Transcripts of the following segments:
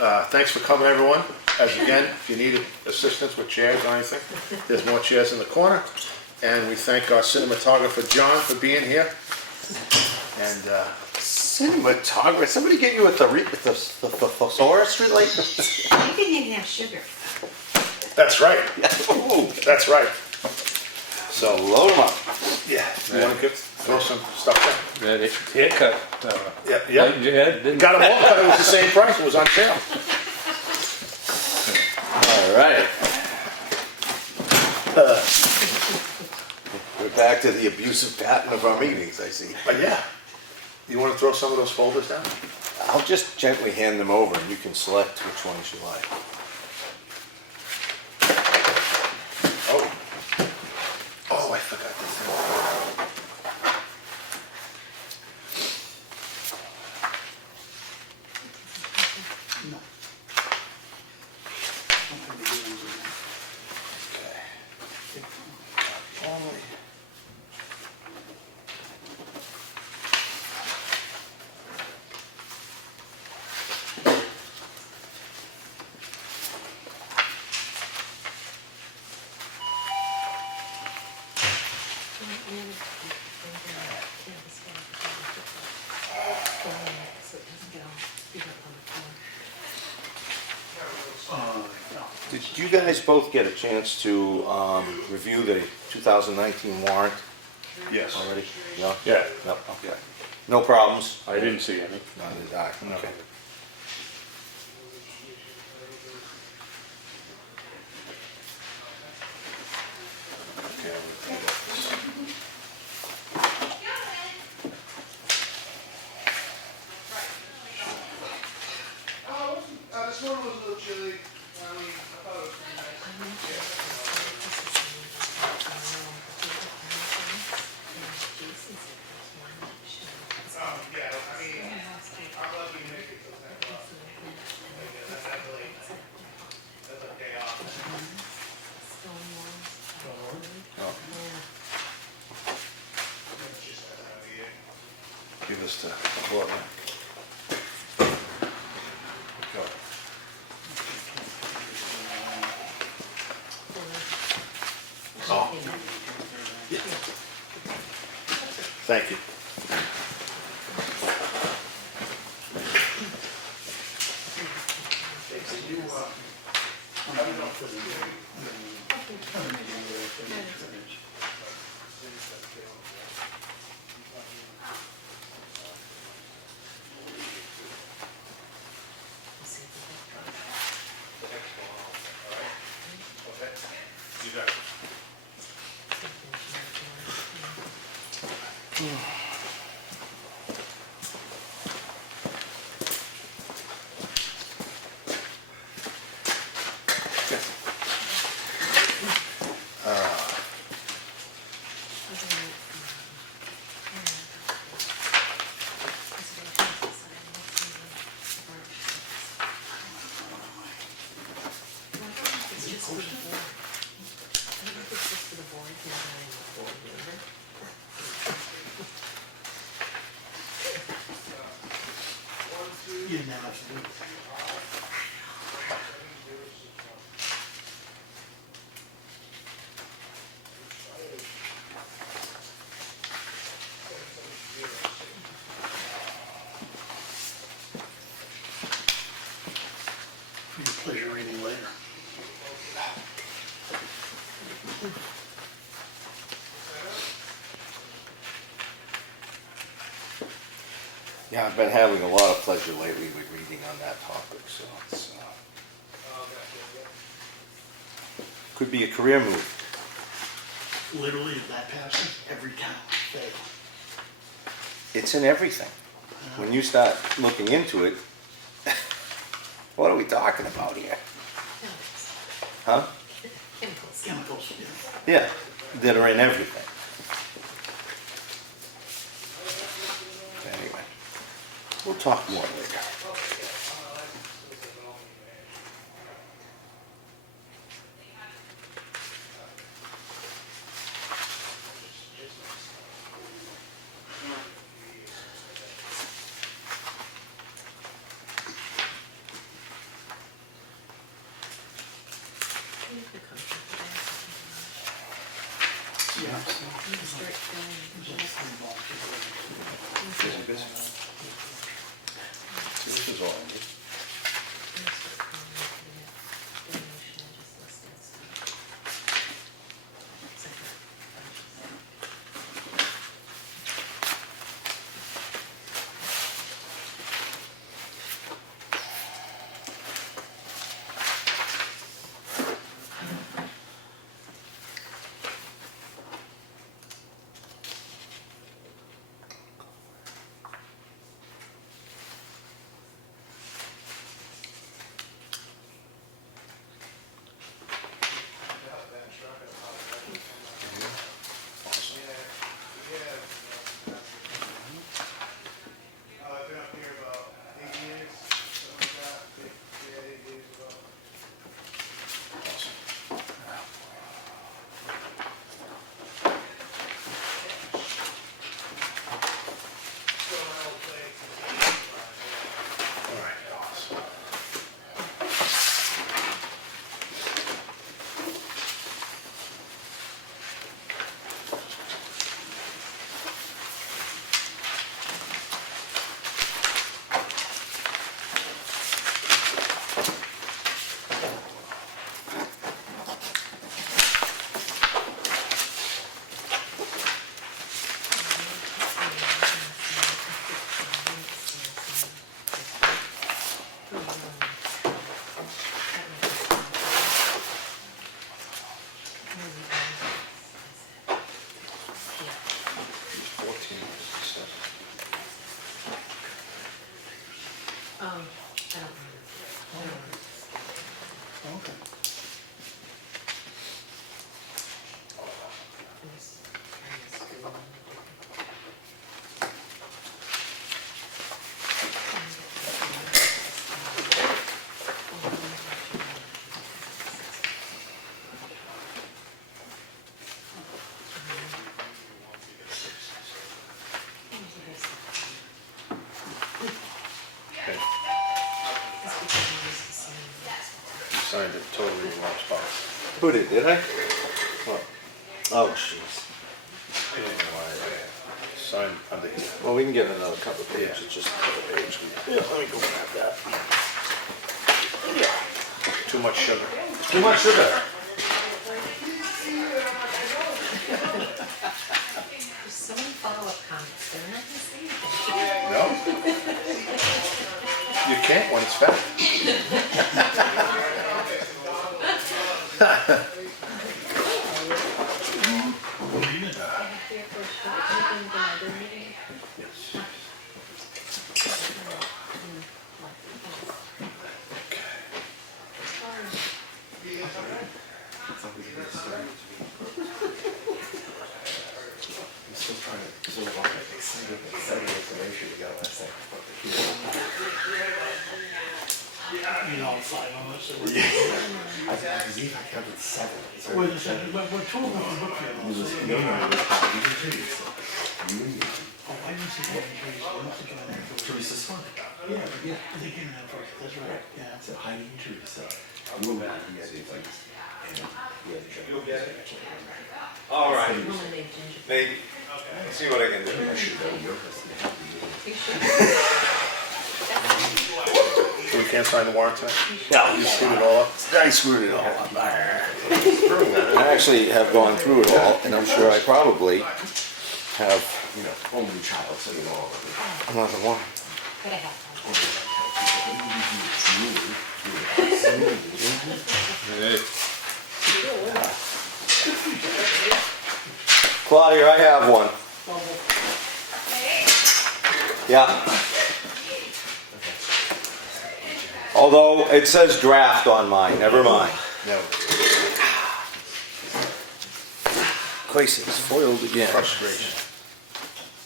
Thanks for coming, everyone. As again, if you need assistance with chairs or anything, there's more chairs in the corner. And we thank our cinematographer, John, for being here. And Cinematographer? Somebody get you a thesaurus relate? You can even have sugar. that's right. Ooh, That's right. so load them up. Yeah. You want to throw some stuff in? That haircut. Yeah. Yeah, didn't. Got them all, but it was the same price. It was on sale. All right. We're back to the abusive pattern of our meetings, I see. But yeah. You want to throw some of those folders down? I'll just gently hand them over and you can select which ones you like. Oh. Oh, I forgot this thing. Only. Did you guys both get a chance to review the 2019 warrant Yes. already? No? Yeah, No, okay. No problems? I didn't see any. Neither did I. No. Okay. Okay, I'll do this. This one was a little chilly. I mean, I thought it was pretty nice. Yeah, I mean, I'm lucky to make it till 10 o'clock. That's a day off. It's just that time of year. Give this to Claudia. Go. Oh. Yeah. Thank you. You got it. For your pleasure reading later. Yeah, I've been having a lot of pleasure lately with reading on that topic, so it's, could be a career move. Literally, if that passes, every town fails. It's in everything. When you start looking into it, what are we talking about here? Huh? Chemicals, yeah. Yeah, that are in everything. Anyway, we'll talk more later. See, this is all I need. I've been up here about 8 years, something like that. Yeah, 8 years ago. Still an old place. All right, awesome. Signed it totally in the wrong spot. Who did I? What? Oh, jeez. I don't know why I signed under here. Well, we can get another couple of pages, Yeah. just a couple of pages. Yeah, let me go grab that. Too much sugar. Too much sugar. There's so many follow-up comments, they're not gonna say anything. No? You can't when it's fat. You know, 5 of us. I believe I counted 7. Wait a second, but we're talking about Brookfield also. No, it was Hiding Trees. Oh, I didn't see Hiding Trees, I must have given that first. Teresa Swan. Yeah, they came in that first, that's right, yeah. So Hiding Trees. We were back, he had these like, and we had to jump. All right, Lemonade ginger. maybe. Let's see what I can do. I should know your husband. You should. So we can't sign the warrant tonight? No, You screwed it all up? I screwed it all up. I actually have gone through it all, and I'm sure I probably have You know, only child, so you know. another one. Could have had Claudia, I have one. Yeah. Although it says draft on mine, never mind. No. Crazy, it's foiled again. Frustration.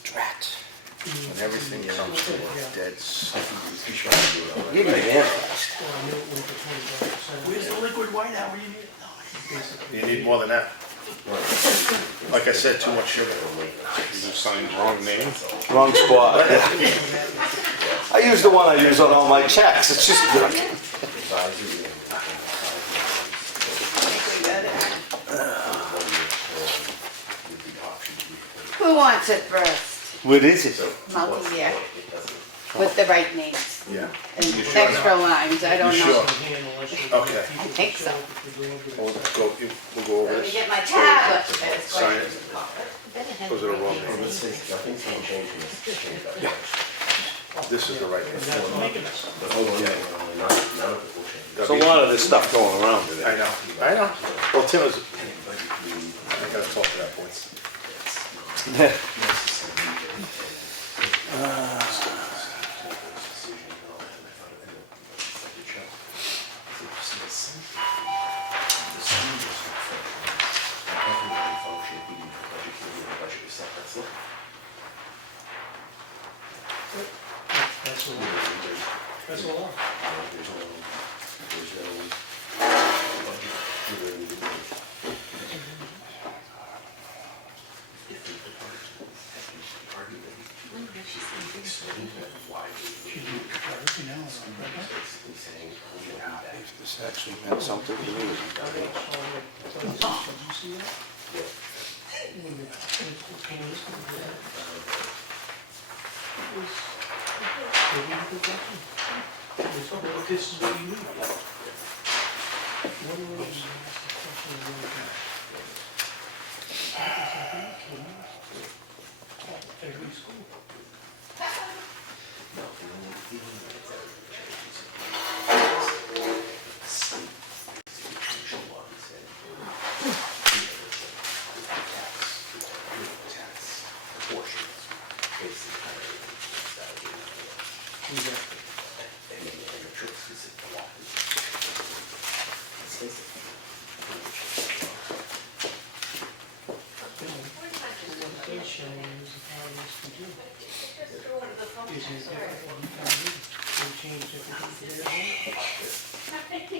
Drat. When everything comes to a dead stop. Give me an interest. Where's the liquid white now, where you need it? No, he basically. You need more than that. Like I said, too much sugar. You signed wrong name. Wrong spot. I use the one I use on all my checks. It's just. Who wants it first? What is it? Multi-year, with the right names Yeah. and extra lines, I don't You know. sure? Okay. I think so. We'll go over Let me this. get my tab. Sign it. Was it a wrong name? Nothing's gonna change in this change up. This is the right name. The whole thing, none of it will change. There's a lot of this stuff going around today. I know. Well, Tim is, But you, I gotta talk to that boy. That's a lot. If this actually meant something to me. This is what you need. Every school.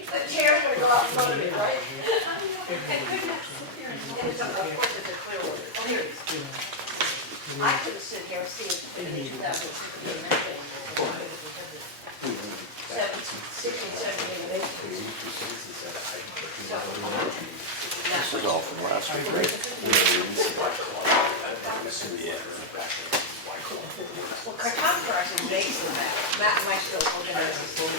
The chair would go out in front of it, right? I could sit here and see it in 2016. 17, 18. This is all from last week, right? Well, cartographers is based on that. Matt Meisner organizes the whole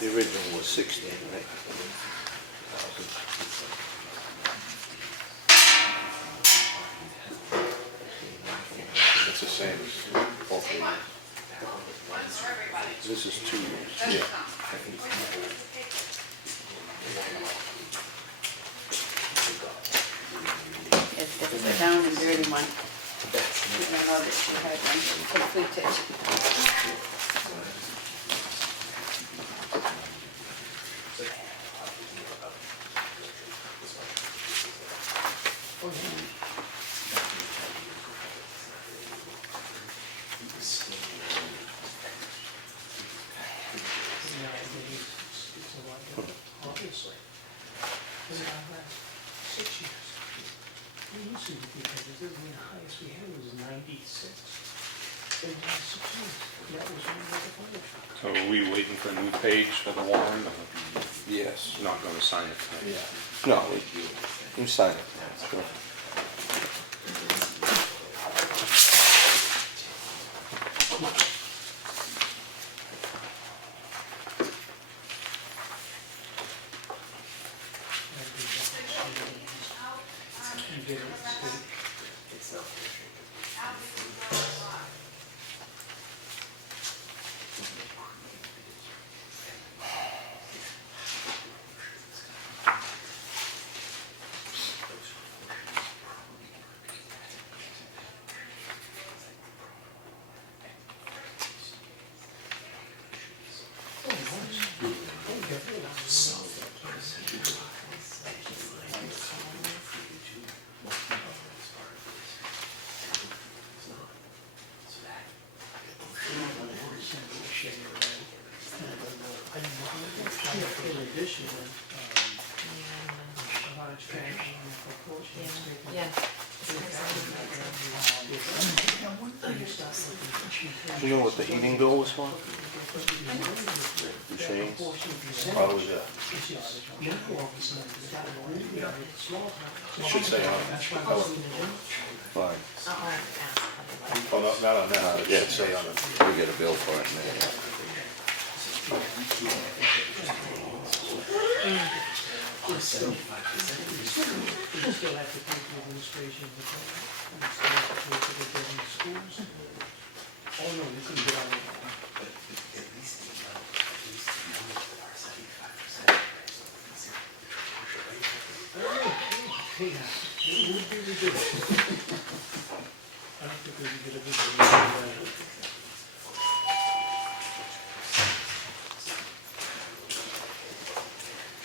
The original was 16, right? It's the same as both of them. This is 2 years. Yeah. It's a down and dirty one. You don't know that you had one completed. Obviously. In the last 6 years, we used to be, because the highest we had was 96. In the last 6 years, that was when we got the fire truck. So are we waiting for a new page for the warrant? Yes. Not gonna sign it tonight? No, you sign it. You get it, it's good. Yeah. Do you know what the heating bill was for? Shane's? Probably the, It should say on it. fine. I'll ask. Oh, no, not on that, it Yeah. should say on it. We get a bill for it, man. You still have to pay for administration of the program. You still have to pay for the building schools. Oh, no, you can get on it. Hey, it would be ridiculous. I don't think we can get a big one.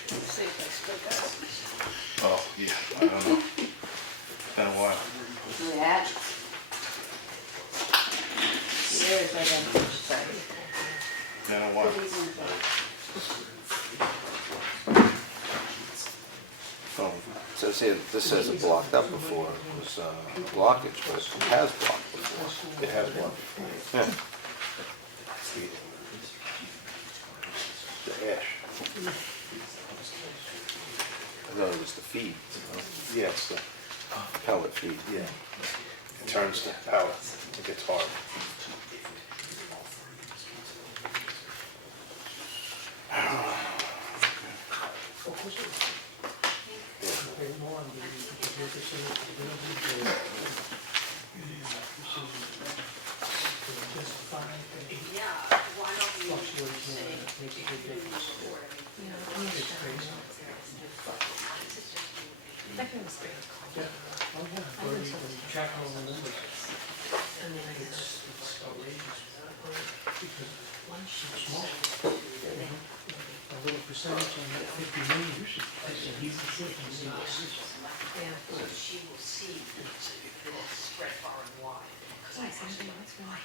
Safe, I still got it. Oh, yeah, I don't know. Been a while. Yeah. There's my damn side. Been a while. Oh, it says here, this hasn't blocked up before, it was a blockage, but it has blocked before. It has one. Yeah. The ash. I thought it was the feed, Yeah, it's the, pellet feed. yeah. It turns to power. It gets hard. Of course it is. Pay more on the, because they're the same, they're the just 5 to 8 fluctuation makes a big difference. It's crazy. Yeah, oh yeah, where you can track all the numbers. It's outrageous. Because it's small. A little percentage on that 50 million, that's a huge difference in this. She will see that it's spread far and wide. Because I said, what's going on?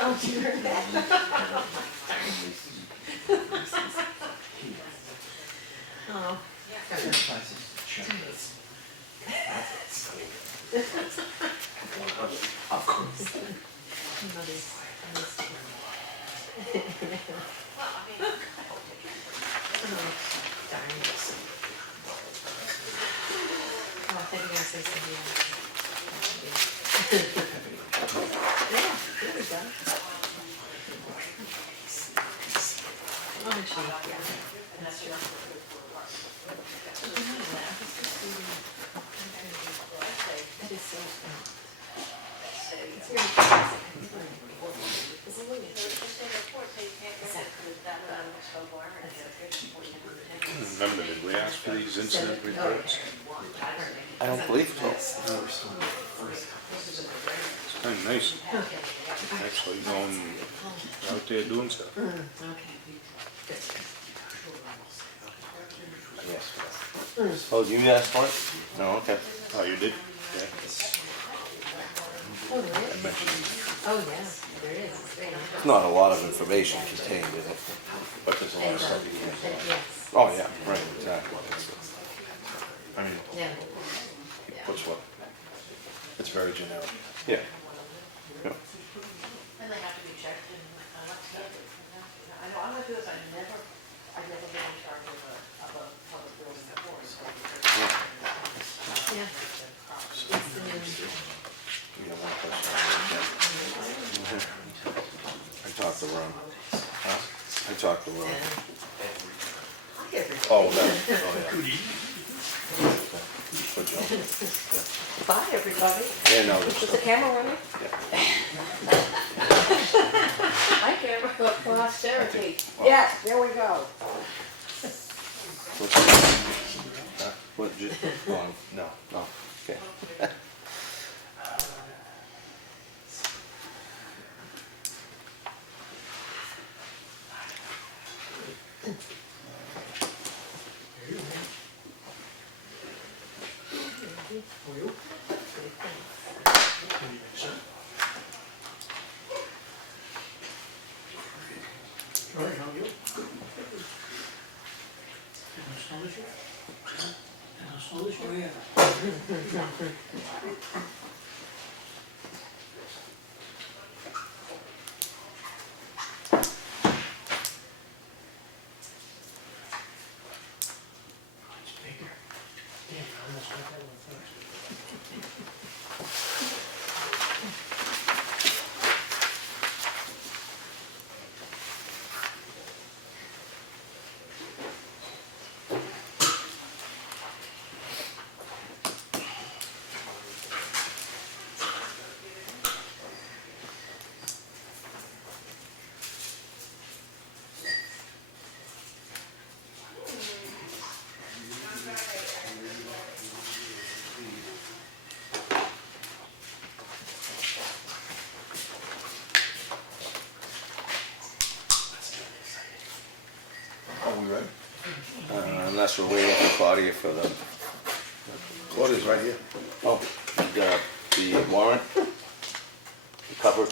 Oh, you heard that? Oh. Of course. I think you're gonna say something else. Yeah, there we go. Oh, gee, yeah. That's true. That is so fun. It's very classic. It's a little Remember, did we ask for these incident reports? I don't believe so. It's kind of nice, actually going out there doing stuff. Okay. Good. Yes. Oh, you asked for it? No, okay. Oh, you did? Yeah. Oh, there is? Oh, yeah, there is. Very nice. There's not a lot of information contained in it. But there's a lot of stuff you can't. Yes. Oh, yeah, right, exactly. I mean, Yeah. he puts what? It's very generic. Yeah. Yeah. And they have to be checked and I know, I'm gonna do this, I've never been in charge of a public building before, so. Yeah. It's the new. You don't want to push it. I talked to Ron. I talked to Ron. Hi, everybody. Oh, that, oh, yeah. Good job. Bye, everybody. Yeah, no, there's Is the stuff. camera running? Yeah. Hi, camera. For austerity. Yes, there we go. What's that? What, just, No. oh, okay. All right, how are you? scholarship? And a scholarship? Oh, yeah. It's bigger. Damn, I almost got that one first. Are we ready? Unless we're waiting for Claudia for the, Claudia's right here. oh, the warrant, the cover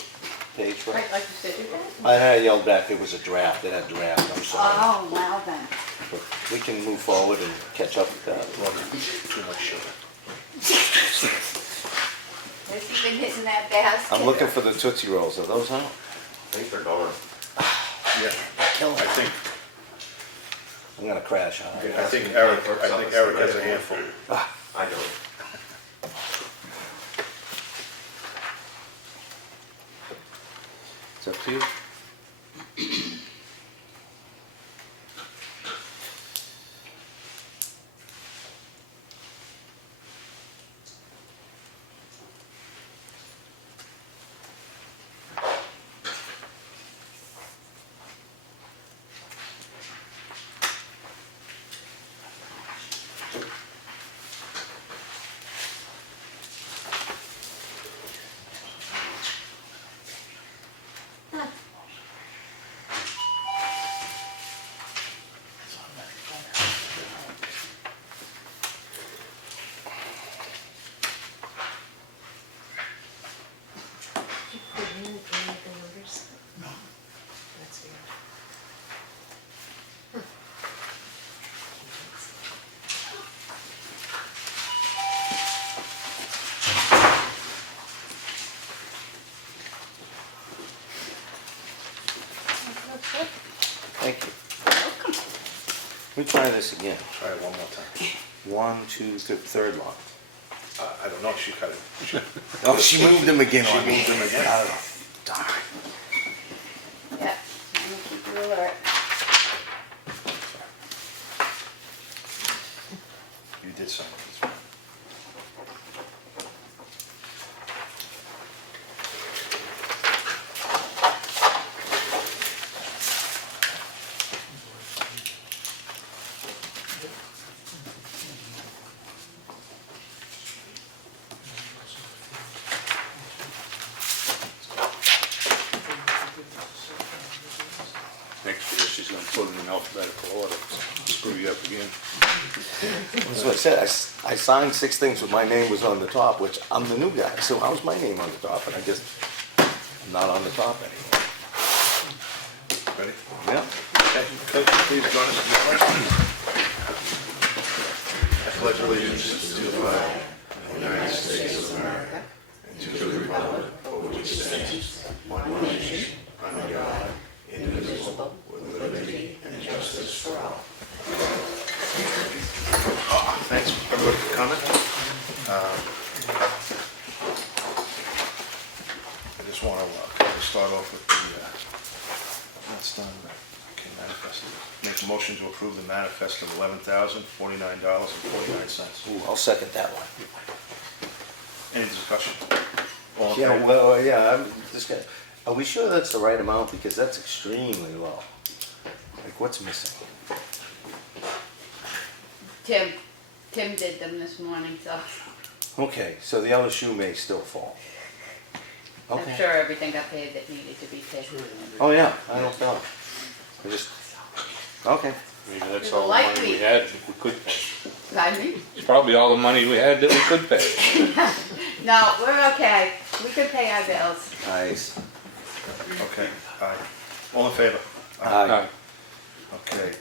page, right? Right, like you said, you guys? I yelled back, it was a draft, it had draft, I'm sorry. Oh, well then. But we can move forward and catch up with that. Too much sugar. Has he been hitting that basket? I'm looking for the Tootsie Rolls, are those out? I think they're gone. Yeah, I think, I'm gonna crash on it. I think Eric has a handful. I don't. It's up to you. That's weird. Thank you. Let me try this again. Try it one more time. 1, 2, third line. I don't know, she cut it. Oh, she moved them again She on me. moved them again. Oh, darn. Yeah, I'm gonna keep you alert. You did sign this. Next year, she's gonna put it in alphabetical order, screw you up again. That's what I said. I signed 6 things with my name was on the top, which I'm the new guy. So how's my name on the top? And I'm not on the top anymore. Ready? Yeah. Okay, could you please join us in the pledge? I pledge allegiance to the flag of the United States of America and to the republic for which it stands, one nation, under God, indivisible, with liberty and justice for all. Thanks everybody for coming. I just want to start off with the, that's done, okay, manifest. Make a motion to approve the manifest of $11,049.49. Ooh, I'll second that one. Any discussion? All in Yeah, favor? well, yeah, I'm just gonna, are we sure that's the right amount? Because that's extremely low. Like, what's missing? Tim did them this morning, so Okay, so the other shoe may still fall. I'm Okay. sure everything got paid that needed to be paid. Oh, yeah, I don't doubt it. I just, okay. Maybe that's People all the like money me. we had that we could pay. I mean, It's probably all the money we had that we could pay. no, we're okay. We could pay our bills. Nice. Okay, aye. All in favor? Aye. Okay,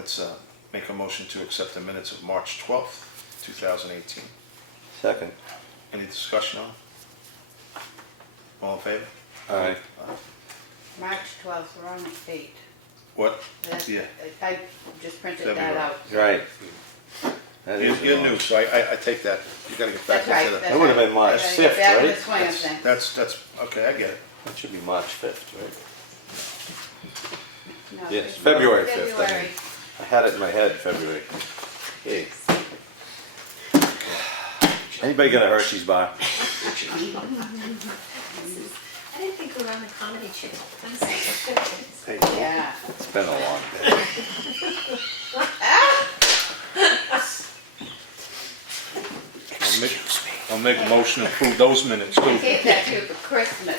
let's make a motion to accept the minutes of March 12th, 2018. Second. Any discussion on it? All in favor? Aye. March 12th, wrong date. What? That's- Yeah. I just printed February. that out. Right. That is You're wrong. new, so I take that. You gotta get back That's right. into the. that's That would have right. been March Gotta get 5th, back in right? the swing of things. That's, okay, I get it. That should be March 5th, right? No, Yes, it's February 5th, I think. February. I had it in my head, February. Hey. Anybody got a Hershey's bar? I didn't think we were on the comedy channel. I'm sorry. Hey, Yeah. It's been a long day. I'll make a motion to approve those minutes I too. gave that to you for Christmas.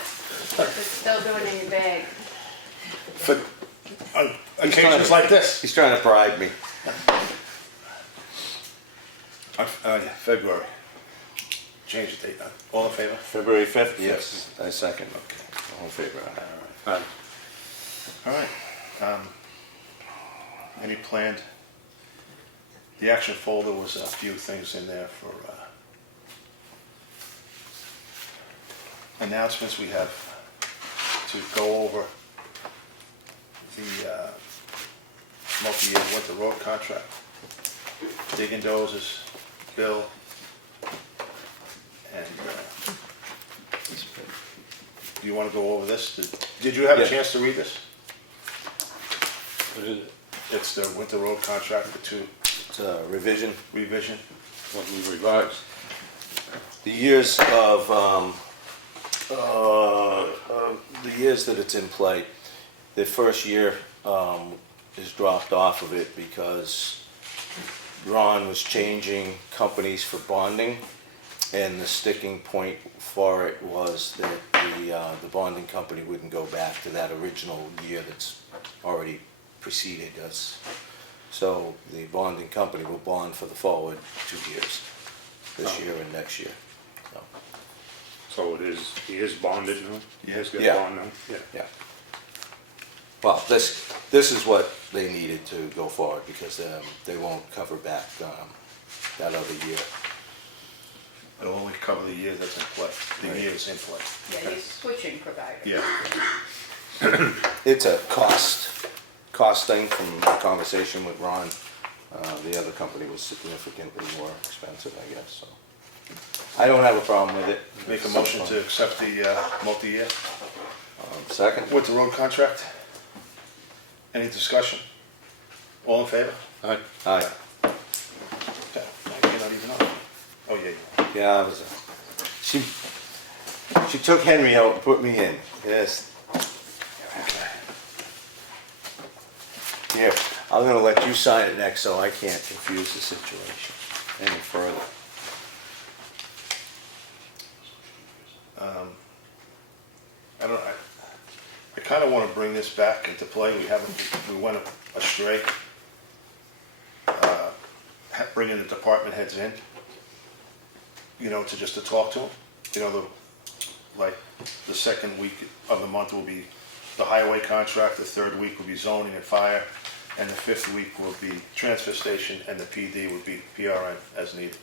It's still doing it in your bag. For occasions like this. He's trying to bribe me. February. Change the date. All in favor? February 5th? Yes. I second. Okay. All in favor? Aye. All right. Any planned? The action folder was a few things in there for announcements. We have to go over the multi-year winter road contract, digging dozers, bill, and do you want to go over this? Did you have a Yeah. chance to read this? What is it? It's the winter road contract for two It's a revision. revision. What we revised? The years of, the years that it's in play, the first year is dropped off of it because Ron was changing companies for bonding, and the sticking point for it was that the bonding company wouldn't go back to that original year that's already preceded us. So the bonding company will bond for the forward 2 years, this year and next year. So, So he is bonded now? He has got Yeah. bond now? Yeah. yeah. Well, this is what they needed to go forward because they won't cover back that other year. It'll only cover the year that's in play, the Right. year is in play. Yeah, he's switching provider. Yeah. It's a cost thing from the conversation with Ron. The other company was significantly more expensive, I guess, so. I don't have a problem with it. Make a motion to accept the multi-year Second? winter road contract. Any discussion? All in favor? Aye. Aye. Okay, you're not even on. Oh, yeah, you are. Yeah, I was, she took Henry out and put me in, yes. Here, I'm gonna let you sign it next so I can't confuse the situation any further. I kind of want to bring this back into play. We went astray. Bringing the department heads in, to talk to them. The second week of the month will be the highway contract, the third week will be zoning and fire, and the fifth week will be transfer station, and the PD would be PRN as needed.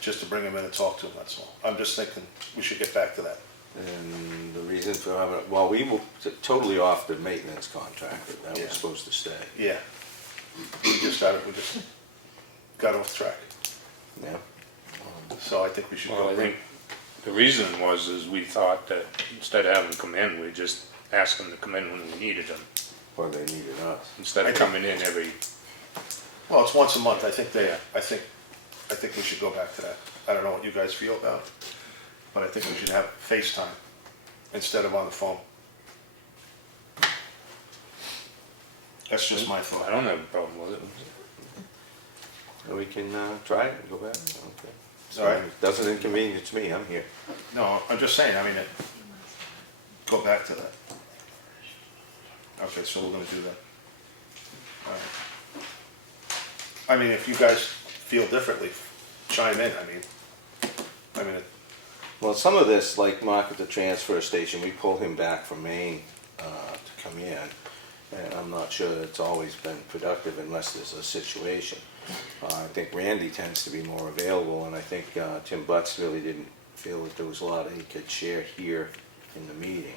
Just to bring them in and talk to them, that's all. I'm just thinking we should get back to that. And the reason for having, well, we were totally off the maintenance contract, that Yeah. was supposed to stay. Yeah. We just got off track. Yeah. So I think we should Well, go. I think the reason is we thought that instead of having them come in, we just asked them to come in when we needed them. Or they needed us. Instead of coming in every, Well, it's once a month. I think we should go back to that. I don't know what you guys feel about it, but I think we should have FaceTime instead of on the phone. That's just my I thought. don't have a problem with it. We can try it and go back, okay. All right. Doesn't inconvenience me, I'm here. No, I'm just saying, go back to that. Okay, so we're gonna do that. All right. If you guys feel differently, chime in, Well, some of this, like Mark at the transfer station, we pulled him back from Maine to come in. And I'm not sure that it's always been productive unless there's a situation. I think Randy tends to be more available, and I think Tim Butts really didn't feel that there was a lot he could share here in the meeting.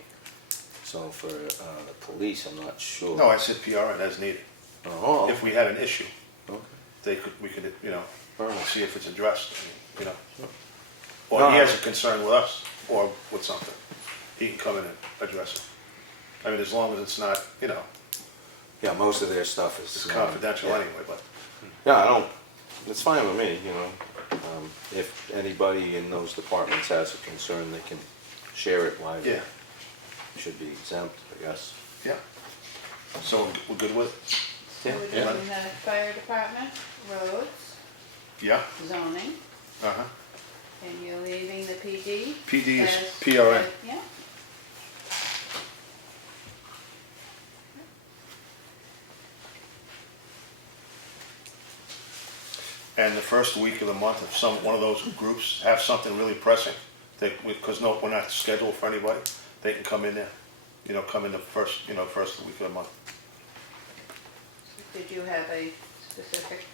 So for the police, I'm not sure. No, I said PRN as needed. Oh, If we had an issue, okay. we could, All right. see if it's addressed, Or No, he I- has a concern with us or with something, he can come in and address it. I mean, as long as it's not, Yeah, most of their stuff is. it's confidential yeah. anyway, but. Yeah, I don't, it's fine with me, if anybody in those departments has a concern, they can share it live. Yeah, Should be exempt, I guess. yeah. So we're good with it? So we're Yeah. doing the fire department, roads, Yeah, zoning, uh-huh. and you're leaving the PD? PD is as- PRN. Yeah. And the first week of the month, if one of those groups have something really pressing, because we're not scheduled for anybody, they can come in there. Come in the first week of the month. Did you have a specific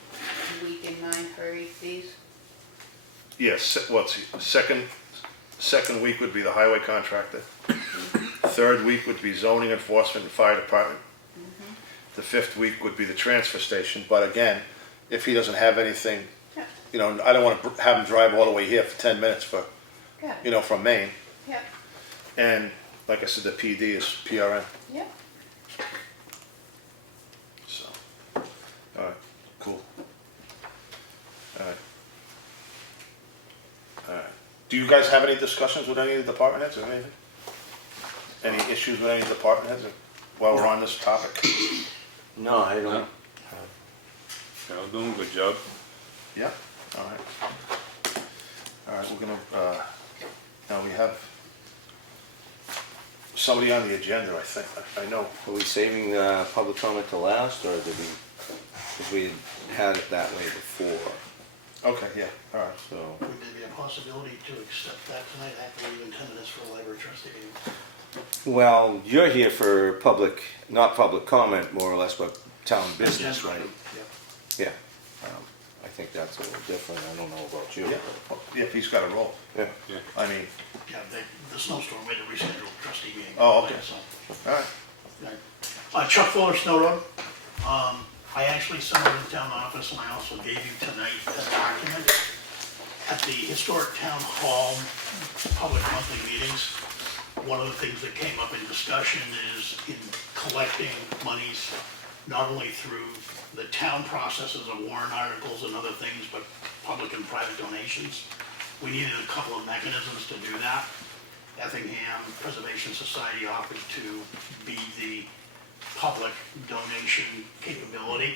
week in mind for each of these? Yes, second week would be the highway contractor. Third week would be zoning enforcement and fire department. The fifth week would be the transfer station, but again, if he doesn't have anything, Yeah. I don't want to have him drive all the way here for 10 minutes Got it. from Maine. Yeah, And like I said, the PD is PRN, yeah. so, all right, cool. All right. All right. Do you guys have any discussions with any of the department heads or anything? Any issues with any department heads while we're on this topic? No, I don't. No. Doing a good job. Yeah, all right. All right, we're gonna, now we have somebody on the agenda, I think, I know. Are we saving public comment to last, or did we, because we had it that way before, Okay, yeah, all right. so. Would there be a possibility to accept that tonight after leaving 10 minutes for a library trustee meeting? Well, you're here for public, not public comment, more or less, but town business, right? Yeah. Yeah. I think that's a little different, I don't know about you. Yeah, well, yeah, if he's got a role, Yeah. I mean, Yeah, the snowstorm made a rescheduled trustee meeting. Oh, okay. So, all right, Chuck Fuller, Snow Road. I actually sent it to the town office, and I also gave you tonight a document. At the historic town hall public monthly meetings, one of the things that came up in discussion is in collecting monies, not only through the town processes of warrant articles and other things, but public and private donations. We needed a couple of mechanisms to do that. Effingham Preservation Society offered to be the public donation capability.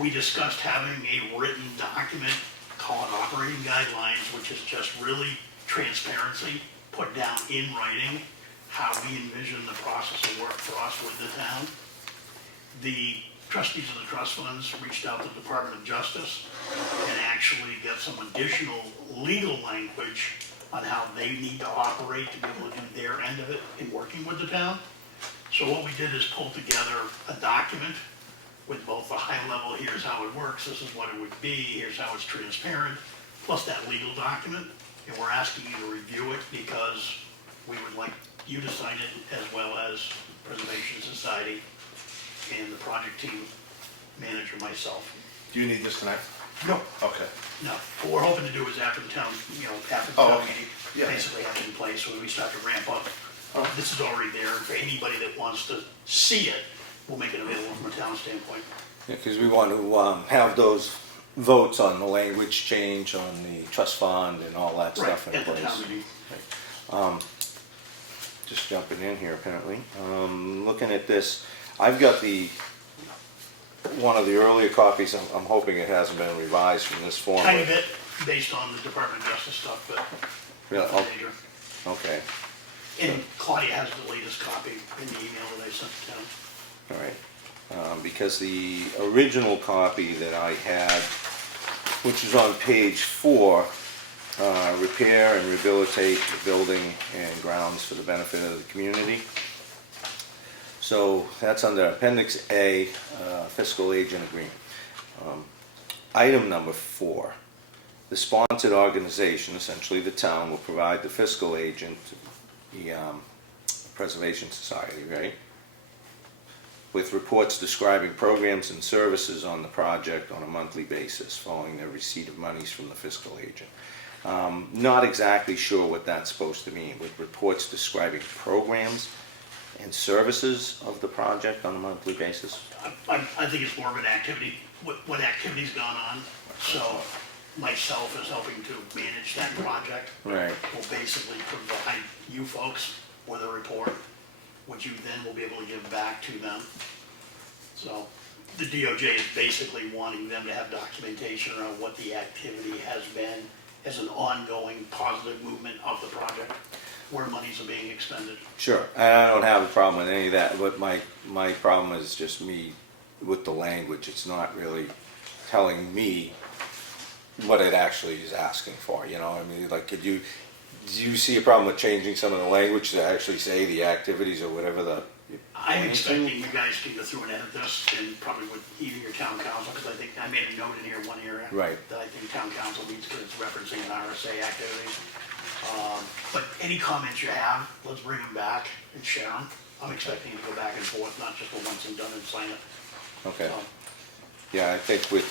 We discussed having a written document called operating guidelines, which is just really transparency, put down in writing, how we envision the process of work for us with the town. The trustees of the trust funds reached out to the Department of Justice and actually got some additional legal language on how they need to operate to be able to do their end of it in working with the town. So what we did is pull together a document with both the high level, here's how it works, this is what it would be, here's how it's transparent, plus that legal document. And we're asking you to review it because we would like you to sign it as well as Preservation Society and the project team manager, myself. do you need this tonight? No. Okay, No, what we're hoping to do is after the town, after the Oh, town okay. meeting, Yeah. basically have it in place, so when we start to ramp up, Oh. this is already there, and for anybody that wants to see it, we'll make it available from a town standpoint. Because we want to have those votes on the language change, on the trust fund and all that stuff in At the place. town meeting. Just jumping in here apparently. Looking at this, I've got one of the earlier copies, I'm hoping it hasn't been revised from this form. Tiny bit, based on the Department of Justice stuff, but Yeah, nothing major. Okay, And Claudia has the latest copy in the email that I sent to town. all right. Because the original copy that I had, which is on page 4, repair and rehabilitate the building and grounds for the benefit of the community. So that's under Appendix A, fiscal agent agreement. Item number 4, the sponsored organization, essentially the town, will provide the fiscal agent, the Preservation Society, right? With reports describing programs and services on the project on a monthly basis following the receipt of monies from the fiscal agent. Not exactly sure what that's supposed to mean, with reports describing programs and services of the project on a monthly basis. I think it's more of an activity, what activity's gone on. So myself is helping to manage that project. Right. Will basically provide you folks with a report, which you then will be able to give back to them. So the DOJ is basically wanting them to have documentation around what the activity has been as an ongoing positive movement of the project, where monies are being expended. Sure, and I don't have a problem with any of that, but my problem is just me with the language. It's not really telling me what it actually is asking for, you know? I mean, like, do you see a problem with changing some of the language to actually say the activities or whatever the... I'm expecting you guys to go through and edit this, and probably with even your town council, because I think, I made a note in here, one area. Right. That I think town council needs, because it's referencing an RSA activities. But any comments you have, let's bring them back and share them. I'm expecting you to go back and forth, not just for once and done and sign it. Okay. So, Yeah, I think with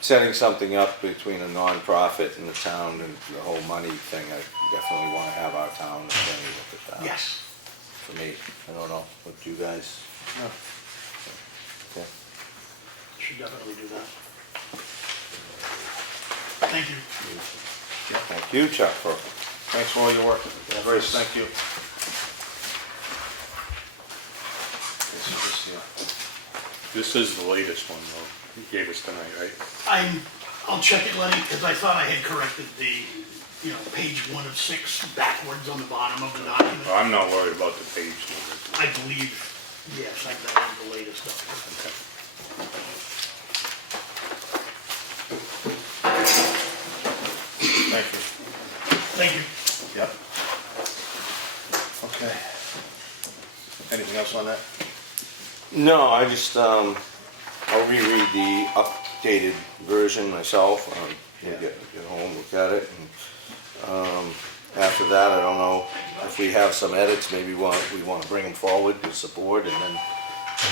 setting something up between a nonprofit and the town and the whole money thing, I definitely want to have our town attorney look at that. yes. For me, I don't know, what you guys? Okay. Should definitely do that. Thank you. Thank you, Chuck, for... Thanks for all your work. Grace, thank you. This is the latest one, though, you gave us tonight, right? I'll check it, Lenny, because I thought I had corrected the, page 1 of 6 backwards on the bottom of the document. Well, I'm not worried about the page numbers. I believe, yes, that is the latest document. Thank you. Thank you. Yep. Okay. Anything else on that? No, I just, I'll reread the updated version myself, Yeah. get home, look at it, and, after that, I don't know if we have some edits, maybe we want to bring them forward as the board and then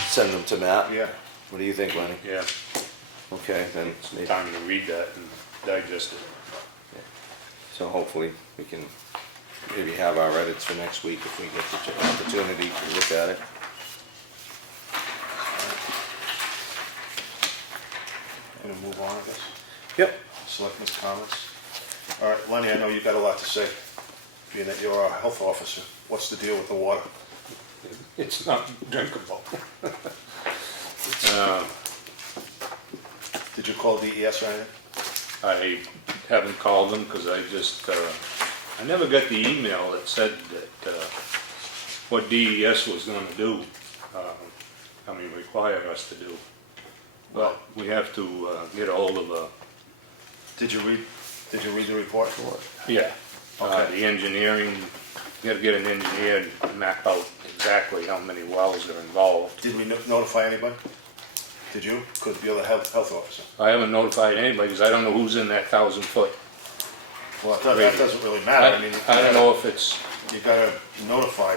send them to Matt. Yeah. What do you think, Lenny? Yeah, Okay, then, it's time to read that and digest it. so hopefully we can maybe have our edits for next week if we get the opportunity to look at it. Gonna move on, I guess. Yep. Selectmen's comments. All right, Lenny, I know you've got a lot to say, being that you're our health officer. What's the deal with the water? It's not drinkable. Did you call DES or anything? I haven't called them because I never got the email that said that, what DES was gonna do, require us to do. But we have to, get a hold of Did you read the report? yeah, Okay. the engineering, you gotta get an engineer to map out exactly how many wells are involved. Did we notify anybody? Did you? Because you're the health officer. I haven't notified anybody because I don't know who's in that 1,000-foot. Well, that doesn't really matter. I mean, I don't know if it's, you gotta notify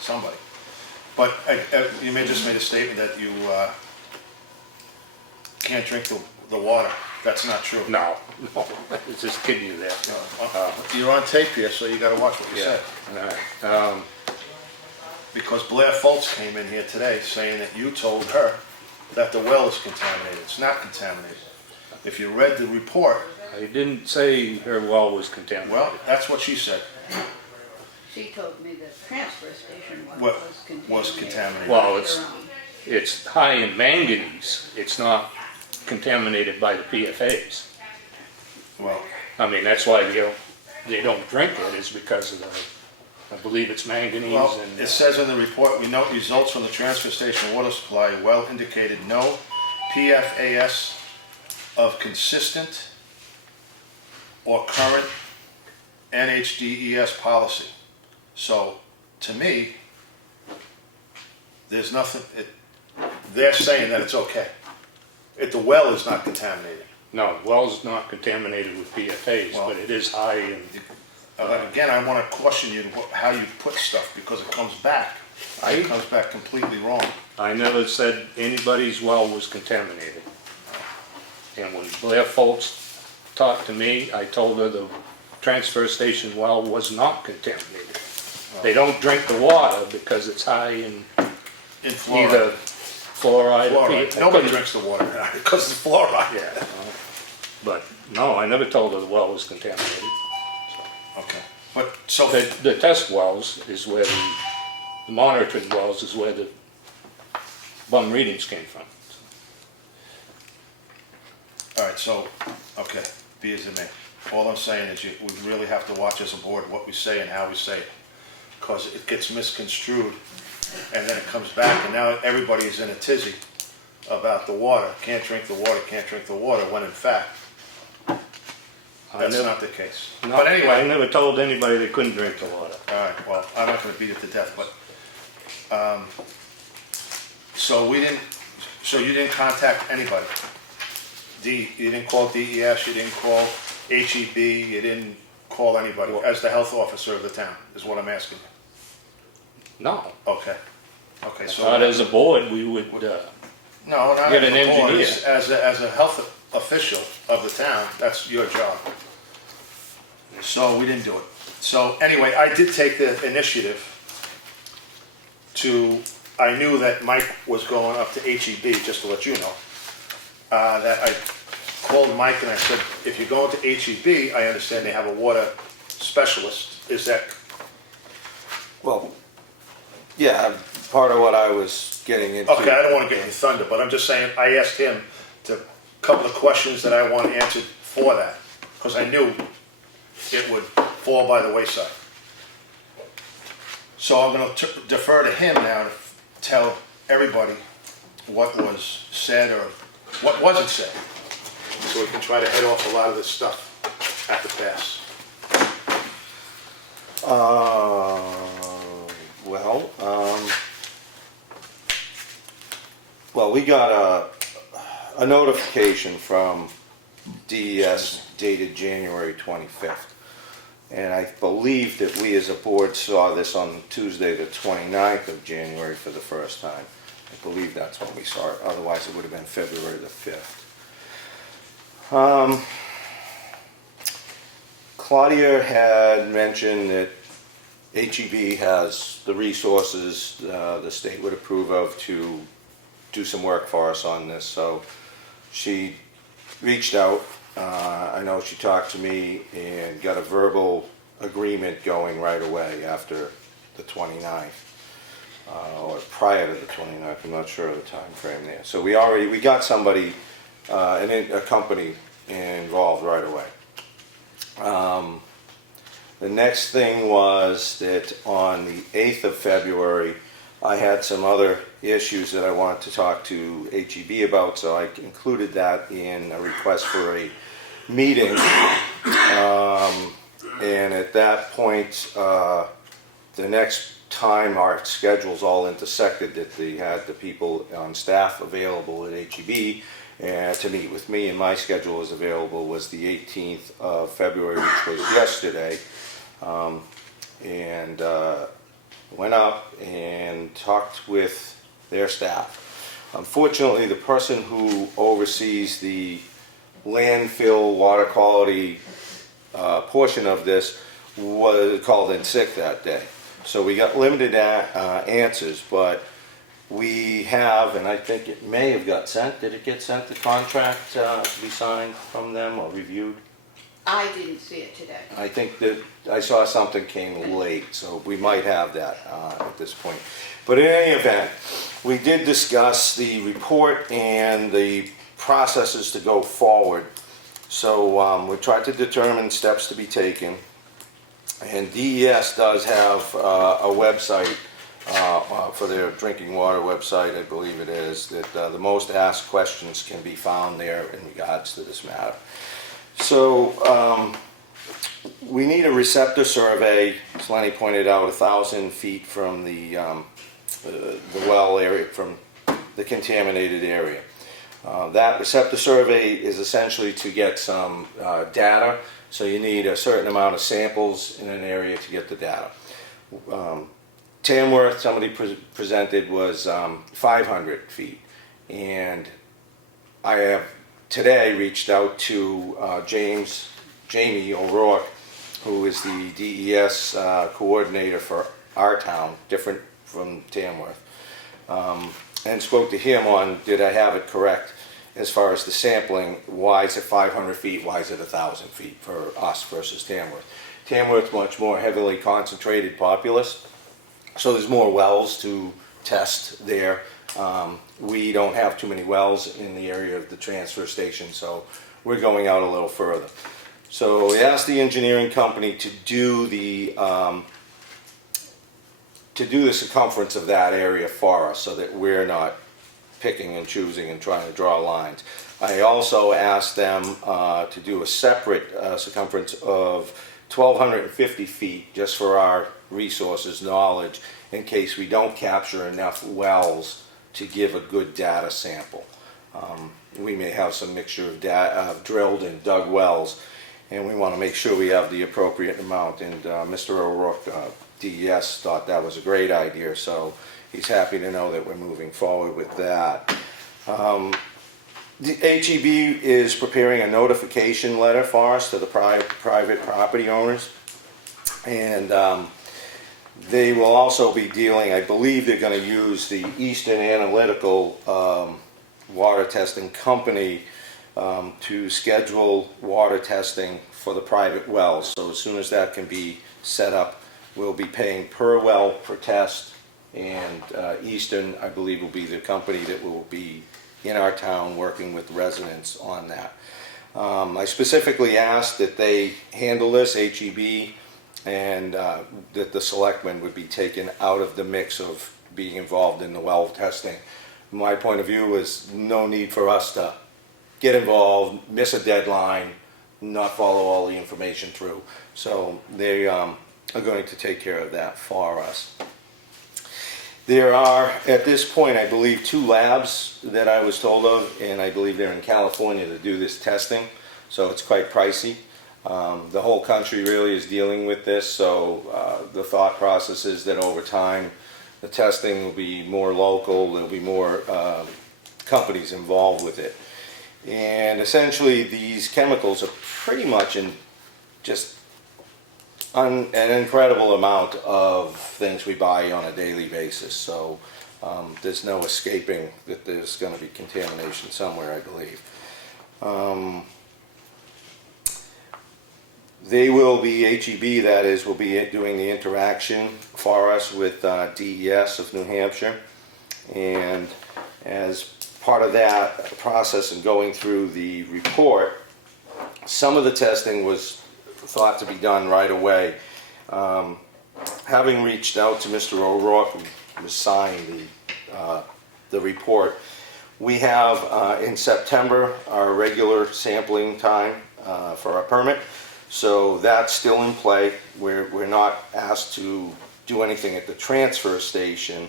somebody. But you just made a statement that you can't drink the water. That's not true. no, it's just kidding you there. You're on tape here, so you gotta watch what you Yeah. say. Because Blair Foltz came in here today saying that you told her that the well is contaminated. It's not contaminated. If you read the report, I didn't say her well was contaminated. well, that's what she said. She told me the transfer station What was was contaminated. contaminated? Well, it's high in manganese. It's not contaminated by the PFAs. Well, That's why they don't drink it, is because of I believe it's manganese well, and. it says in the report, we note results from the transfer station water supply well indicated no PFAS of consistent or current NHDES policy. So, to me, there's nothing, they're saying that it's okay. The well is not contaminated. No, well's not contaminated with PFAS, Well- but it is high in, Again, I wanna caution you how you put stuff, because it comes back. It comes back completely wrong. I never said anybody's well was contaminated. And when Blair Foltz talked to me, I told her the transfer station well was not contaminated. They don't drink the water because it's high in In fluoride. either fluoride or Fluoride. PFAS. Nobody drinks the water because it's fluoride. Yeah, but no, I never told her the well was contaminated. Okay, but, so, The test wells is where the monitoring wells is where the bum readings came from. all right, so, okay, be as it may. All I'm saying is we really have to watch as a board what we say and how we say it, because it gets misconstrued, and then it comes back, and now everybody is in a tizzy about the water. Can't drink the water, can't drink the water, when in fact, that's never- not the case. No, But I anyway, never told anybody they couldn't drink the water. all right, well, I'm not gonna beat it to death, but, so you didn't contact anybody? You didn't call DES, you didn't call HEB, you didn't call anybody as the health officer of the town, is what I'm asking you? No, Okay, I so. thought as a board, we would, No, not Get as an a board, engineer. as a health official of the town, that's your job. So we didn't do it. So anyway, I did take the initiative I knew that Mike was going up to HEB, just to let you know, that I called Mike and I said, if you're going to HEB, I understand they have a water specialist, is that, Well, yeah, part of what I was getting into. okay, I don't wanna get you thunder, but I'm just saying, I asked him a couple of questions that I want answered for that, because I knew it would fall by the wayside. So I'm gonna defer to him now to tell everybody what was said or what wasn't said, so we can try to head off a lot of this stuff at the pass. Well, we got a notification from DES dated January 25th. And I believe that we as a board saw this on Tuesday, the 29th of January for the first time. I believe that's when we saw it, otherwise it would have been February the 5th. Claudia had mentioned that HEB has the resources the state would approve of to do some work for us on this, so she reached out. I know she talked to me and got a verbal agreement going right away after the 29th, or prior to the 29th, I'm not sure of the time frame there. So we got somebody, a company involved right away. The next thing was that on the 8th of February, I had some other issues that I wanted to talk to HEB about, so I included that in a request for a meeting. And at that point, the next time our schedules all intersected, that they had the people on staff available at HEB to meet with me, and my schedule was available, was the 18th of February, which was yesterday. And went up and talked with their staff. Unfortunately, the person who oversees the landfill water quality portion of this was called in sick that day. So we got limited answers, but we have, and I think it may have got sent, did it get sent, the contract to be signed from them or reviewed? I didn't see it today. I think that I saw something came late, so we might have that at this point. But in any event, we did discuss the report and the processes to go forward. So we tried to determine steps to be taken. And DES does have a website for their drinking water website, I believe it is, that the most asked questions can be found there in regards to this matter. So we need a receptor survey, as Lenny pointed out, 1,000 feet from the the well area, from the contaminated area. That receptor survey is essentially to get some data, so you need a certain amount of samples in an area to get the data. Tamworth, somebody presented, was 500 feet, and I have today reached out to Jamie O'Rourke, who is the DES coordinator for our town, different from Tamworth, and spoke to him on, did I have it correct as far as the sampling? Why is it 500 feet? Why is it 1,000 feet for us versus Tamworth? Tamworth's much more heavily concentrated populace, so there's more wells to test there. We don't have too many wells in the area of the transfer station, so we're going out a little further. So we asked the engineering company to do the circumference of that area for us, so that we're not picking and choosing and trying to draw lines. I also asked them to do a separate circumference of 1,250 feet, just for our resources knowledge, in case we don't capture enough wells to give a good data sample. We may have some mixture of drilled and dug wells, and we want to make sure we have the appropriate amount. And Mr. O'Rourke, DES, thought that was a great idea, so he's happy to know that we're moving forward with that. The HEB is preparing a notification letter for us to the private property owners, and they will also be dealing, I believe they're going to use the Eastern Analytical water testing company to schedule water testing for the private wells. So as soon as that can be set up, we'll be paying per well per test, and Eastern, I believe, will be the company that will be in our town working with residents on that. I specifically asked that they handle this, HEB, and that the selectmen would be taken out of the mix of being involved in the well testing. My point of view is no need for us to get involved, miss a deadline, not follow all the information through. So they are going to take care of that for us. There are, at this point, I believe 2 labs that I was told of, and I believe they're in California to do this testing, so it's quite pricey. The whole country really is dealing with this, so the thought process is that over time the testing will be more local, there'll be more companies involved with it. And essentially these chemicals are pretty much in just an incredible amount of things we buy on a daily basis, so there's no escaping that there's going to be contamination somewhere, I believe. They will be, HEB that is, will be doing the interaction for us with DES of New Hampshire, and as part of that process and going through the report, some of the testing was thought to be done right away. Having reached out to Mr. O'Rourke, who was signed the report, we have in September our regular sampling time for our permit, so that's still in play. We're not asked to do anything at the transfer station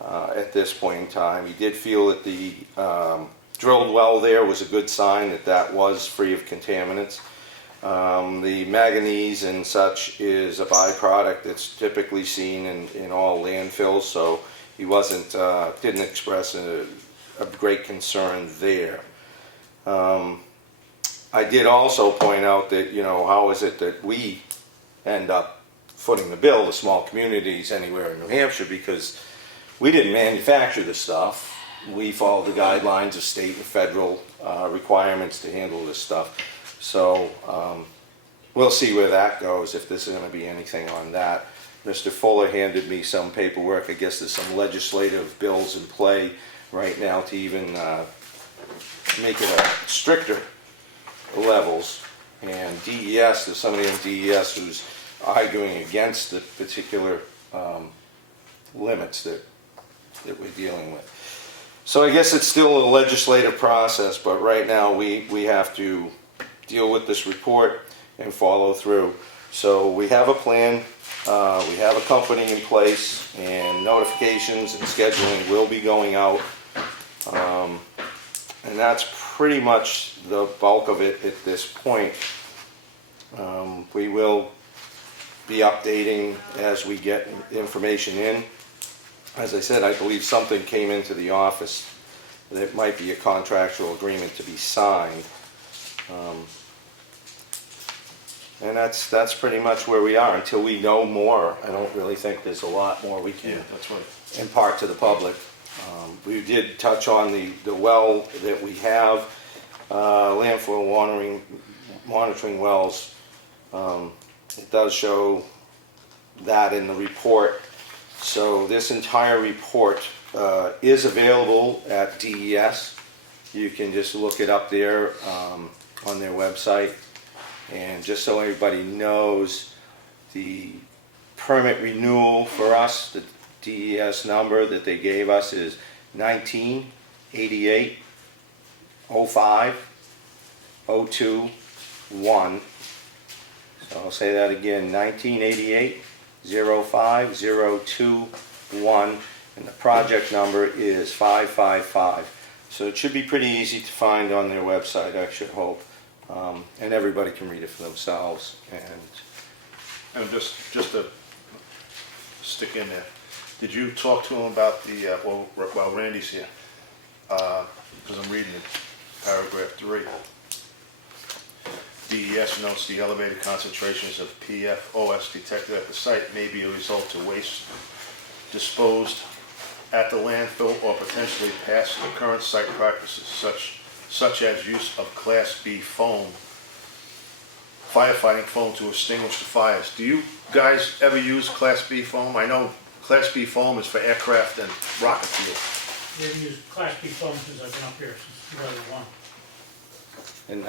at this point in time. He did feel that the drilled well there was a good sign that that was free of contaminants. The manganese and such is a byproduct that's typically seen in all landfills, so he didn't express a great concern there. I did also point out that, how is it that we end up footing the bill, the small communities anywhere in New Hampshire, because we didn't manufacture the stuff. We followed the guidelines of state and federal requirements to handle this stuff. So we'll see where that goes, if there's going to be anything on that. Mr. Fuller handed me some paperwork. I guess there's some legislative bills in play right now to even make it a stricter levels. And DES, there's somebody in DES who's arguing against the particular limits that we're dealing with. So I guess it's still a legislative process, but right now we have to deal with this report and follow through. So we have a plan, we have a company in place, and notifications and scheduling will be going out. And that's pretty much the bulk of it at this point. We will be updating as we get information in. As I said, I believe something came into the office that might be a contractual agreement to be signed. And that's pretty much where we are. Until we know more, I don't really think there's a lot more we can That's right. impart to the public. We did touch on the well that we have, landfill monitoring wells. It does show that in the report. So this entire report is available at DES. You can just look it up there on their website. And just so everybody knows, the permit renewal for us, the DES number that they gave us is 1988-05-02-1. So I'll say that again, 1988-05-02-1, and the project number is 555. So it should be pretty easy to find on their website, I should hope. And everybody can read it for themselves. And just to stick in there, did you talk to him about the, while Randy's here? Because I'm reading it, paragraph 3. DES notes the elevated concentrations of PFOS detected at the site may be a result of waste disposed at the landfill or potentially past the current site practices, such as use of Class B foam, firefighting foam to extinguish the fires. Do you guys ever use Class B foam? I know Class B foam is for aircraft and rocket fuel. They've used Class B phone since I've been up here, since 2001. And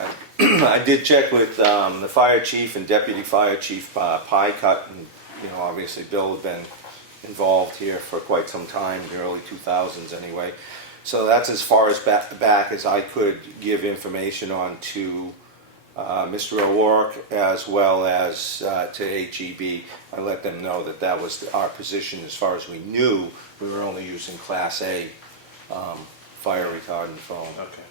I did check with the fire chief and deputy fire chief Pycut, and obviously Bill had been involved here for quite some time, the early 2000s anyway. So that's as far as back as I could give information on to Mr. O'Rourke as well as to HEB. I let them know that that was our position as far as we knew. We were only using Class A fire retardant foam. Okay.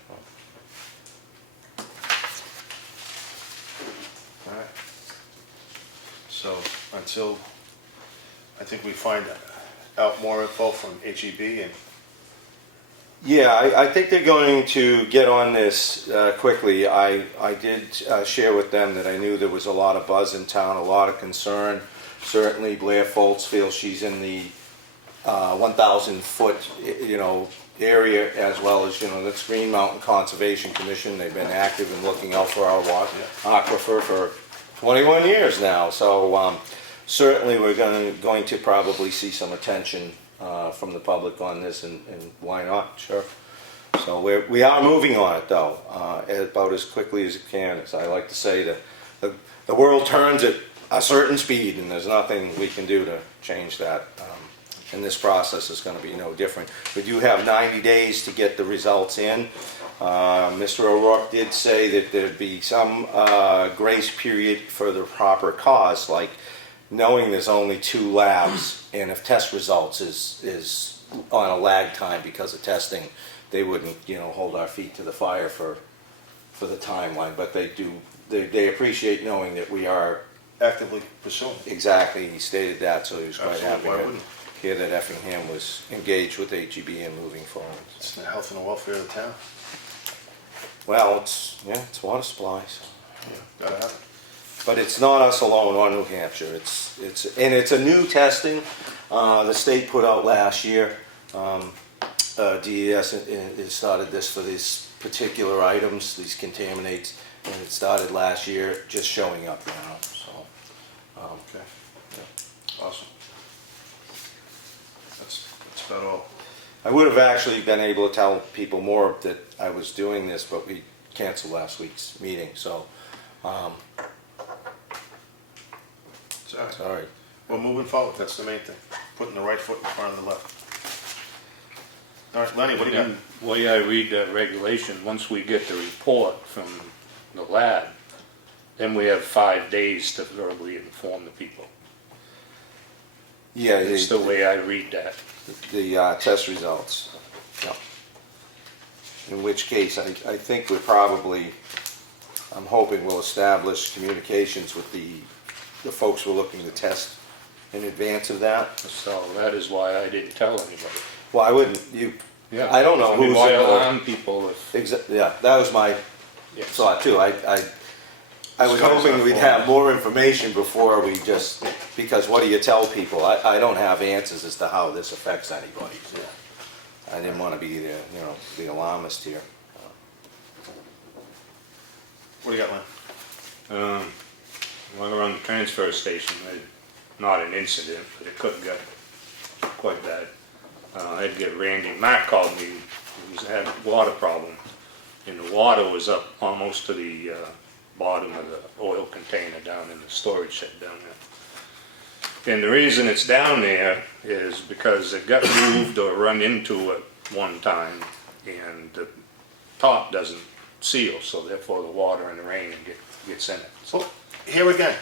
All right. So until I think we find out more info from HEB and Yeah, I think they're going to get on this quickly. I did share with them that I knew there was a lot of buzz in town, a lot of concern. Certainly Blair Foltz feels she's in the 1,000 foot area, as well as the Green Mountain Conservation Commission. They've been active in looking out for our water aquifer for 21 years now. So certainly we're going to probably see some attention from the public on this, and why not? Sure. So we are moving on it though, about as quickly as it can. As I like to say, the world turns at a certain speed, and there's nothing we can do to change that. And this process is going to be no different. We do have 90 days to get the results in. Mr. O'Rourke did say that there'd be some grace period for the proper cause, like knowing there's only 2 labs, and if test results is on a lag time because of testing, they wouldn't hold our feet to the fire for the timeline. But they appreciate knowing that we are actively pursuing. exactly. He stated that, so he was quite Absolutely. happy Why to wouldn't? hear that Effingham was engaged with HEB and moving forward. It's the health and the welfare of the town. Well, it's water supply. So. Yeah, gotta have it. But it's not us alone on New Hampshire. It's a new testing. The state put out last year. DES it started this for these particular items, these contaminants, and it started last year, just showing up now. So, Okay. Yeah. Awesome. That's about all. I would have actually been able to tell people more that I was doing this, but we canceled last week's meeting. So, It's all right. sorry. Well, moving forward, that's the main thing. Putting the right foot in front of the left. All right, Lenny, what do you got? And the way I read that regulation, once we get the report from the lab, then we have 5 days to verbally inform the people. Yeah, It's the way I read that. the test results. Yeah. In which case, I think we're probably, I'm hoping we'll establish communications with the folks we're looking to test in advance of that. So that is why I didn't tell anybody. Well, I wouldn't, Yeah. I don't know I mean, who's why in the- alarm people if, Yeah, that was my yes. thought too. I was hoping we'd have more information before we just, because what do you tell people? I don't have answers as to how this affects anybody. I didn't want to be the alarmist here. What do you got, Len? While we're on the transfer station, not an incident, but it could get quite bad. I'd get Randy, Matt called me, he had a water problem, and the water was up almost to the bottom of the oil container down in the storage shed down there. And the reason it's down there is because it got moved or run into it one time, and the top doesn't seal, so therefore the water and the rain gets in it. So, Well, here again,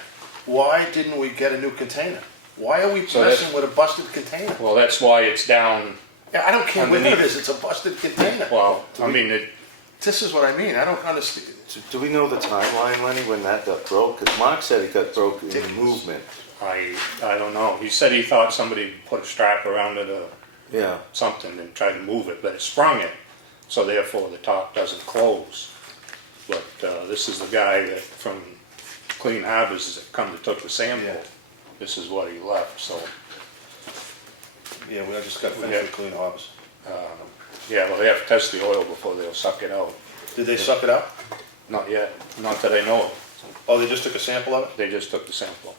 why didn't we get a new container? Why are we So messing with a busted container? well, that's why it's down. Yeah, I don't care where it Underneath. is, it's a busted container. Well, I mean, This is what I mean, I don't understand. Do we know the timeline, Lenny, when that got broke? Because Mark said it got broke in the movement. I don't know. He said he thought somebody put a strap around it or Yeah. something and tried to move it, but it sprung it, so therefore the top doesn't close. But this is the guy that from Clean Harbors that come to took the sample. Yeah. This is what he left, so, Yeah, we just got We finished have- with Clean Harbors. yeah, well, they have to test the oil before they'll suck it out. Did they suck it out? Not yet, not that I know of. Oh, they just took a sample of it? They just took the sample.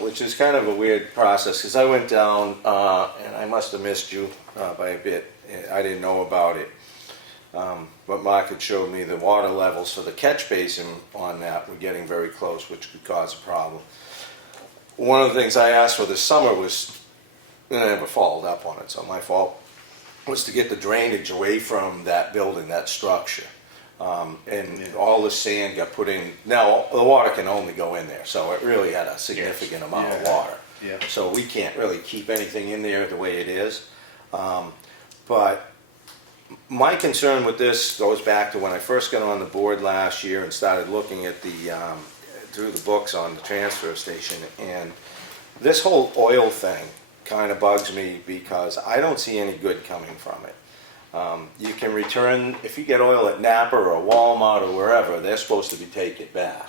Which is kind of a weird process, because I went down, and I must have missed you by a bit. I didn't know about it. But Mark had showed me the water levels for the catch basin on that were getting very close, which could cause a problem. One of the things I asked for this summer was, and I never followed up on it, so my fault, was to get the drainage away from that building, that structure. And all the sand got put in. Now, the water can only go in there, so it really had a significant amount of Yeah. water. Yeah. So we can't really keep anything in there the way it is. But my concern with this goes back to when I first got on the board last year and started looking at through the books on the transfer station. And this whole oil thing kind of bugs me because I don't see any good coming from it. You can return, if you get oil at Napa or Walmart or wherever, they're supposed to be taking it back.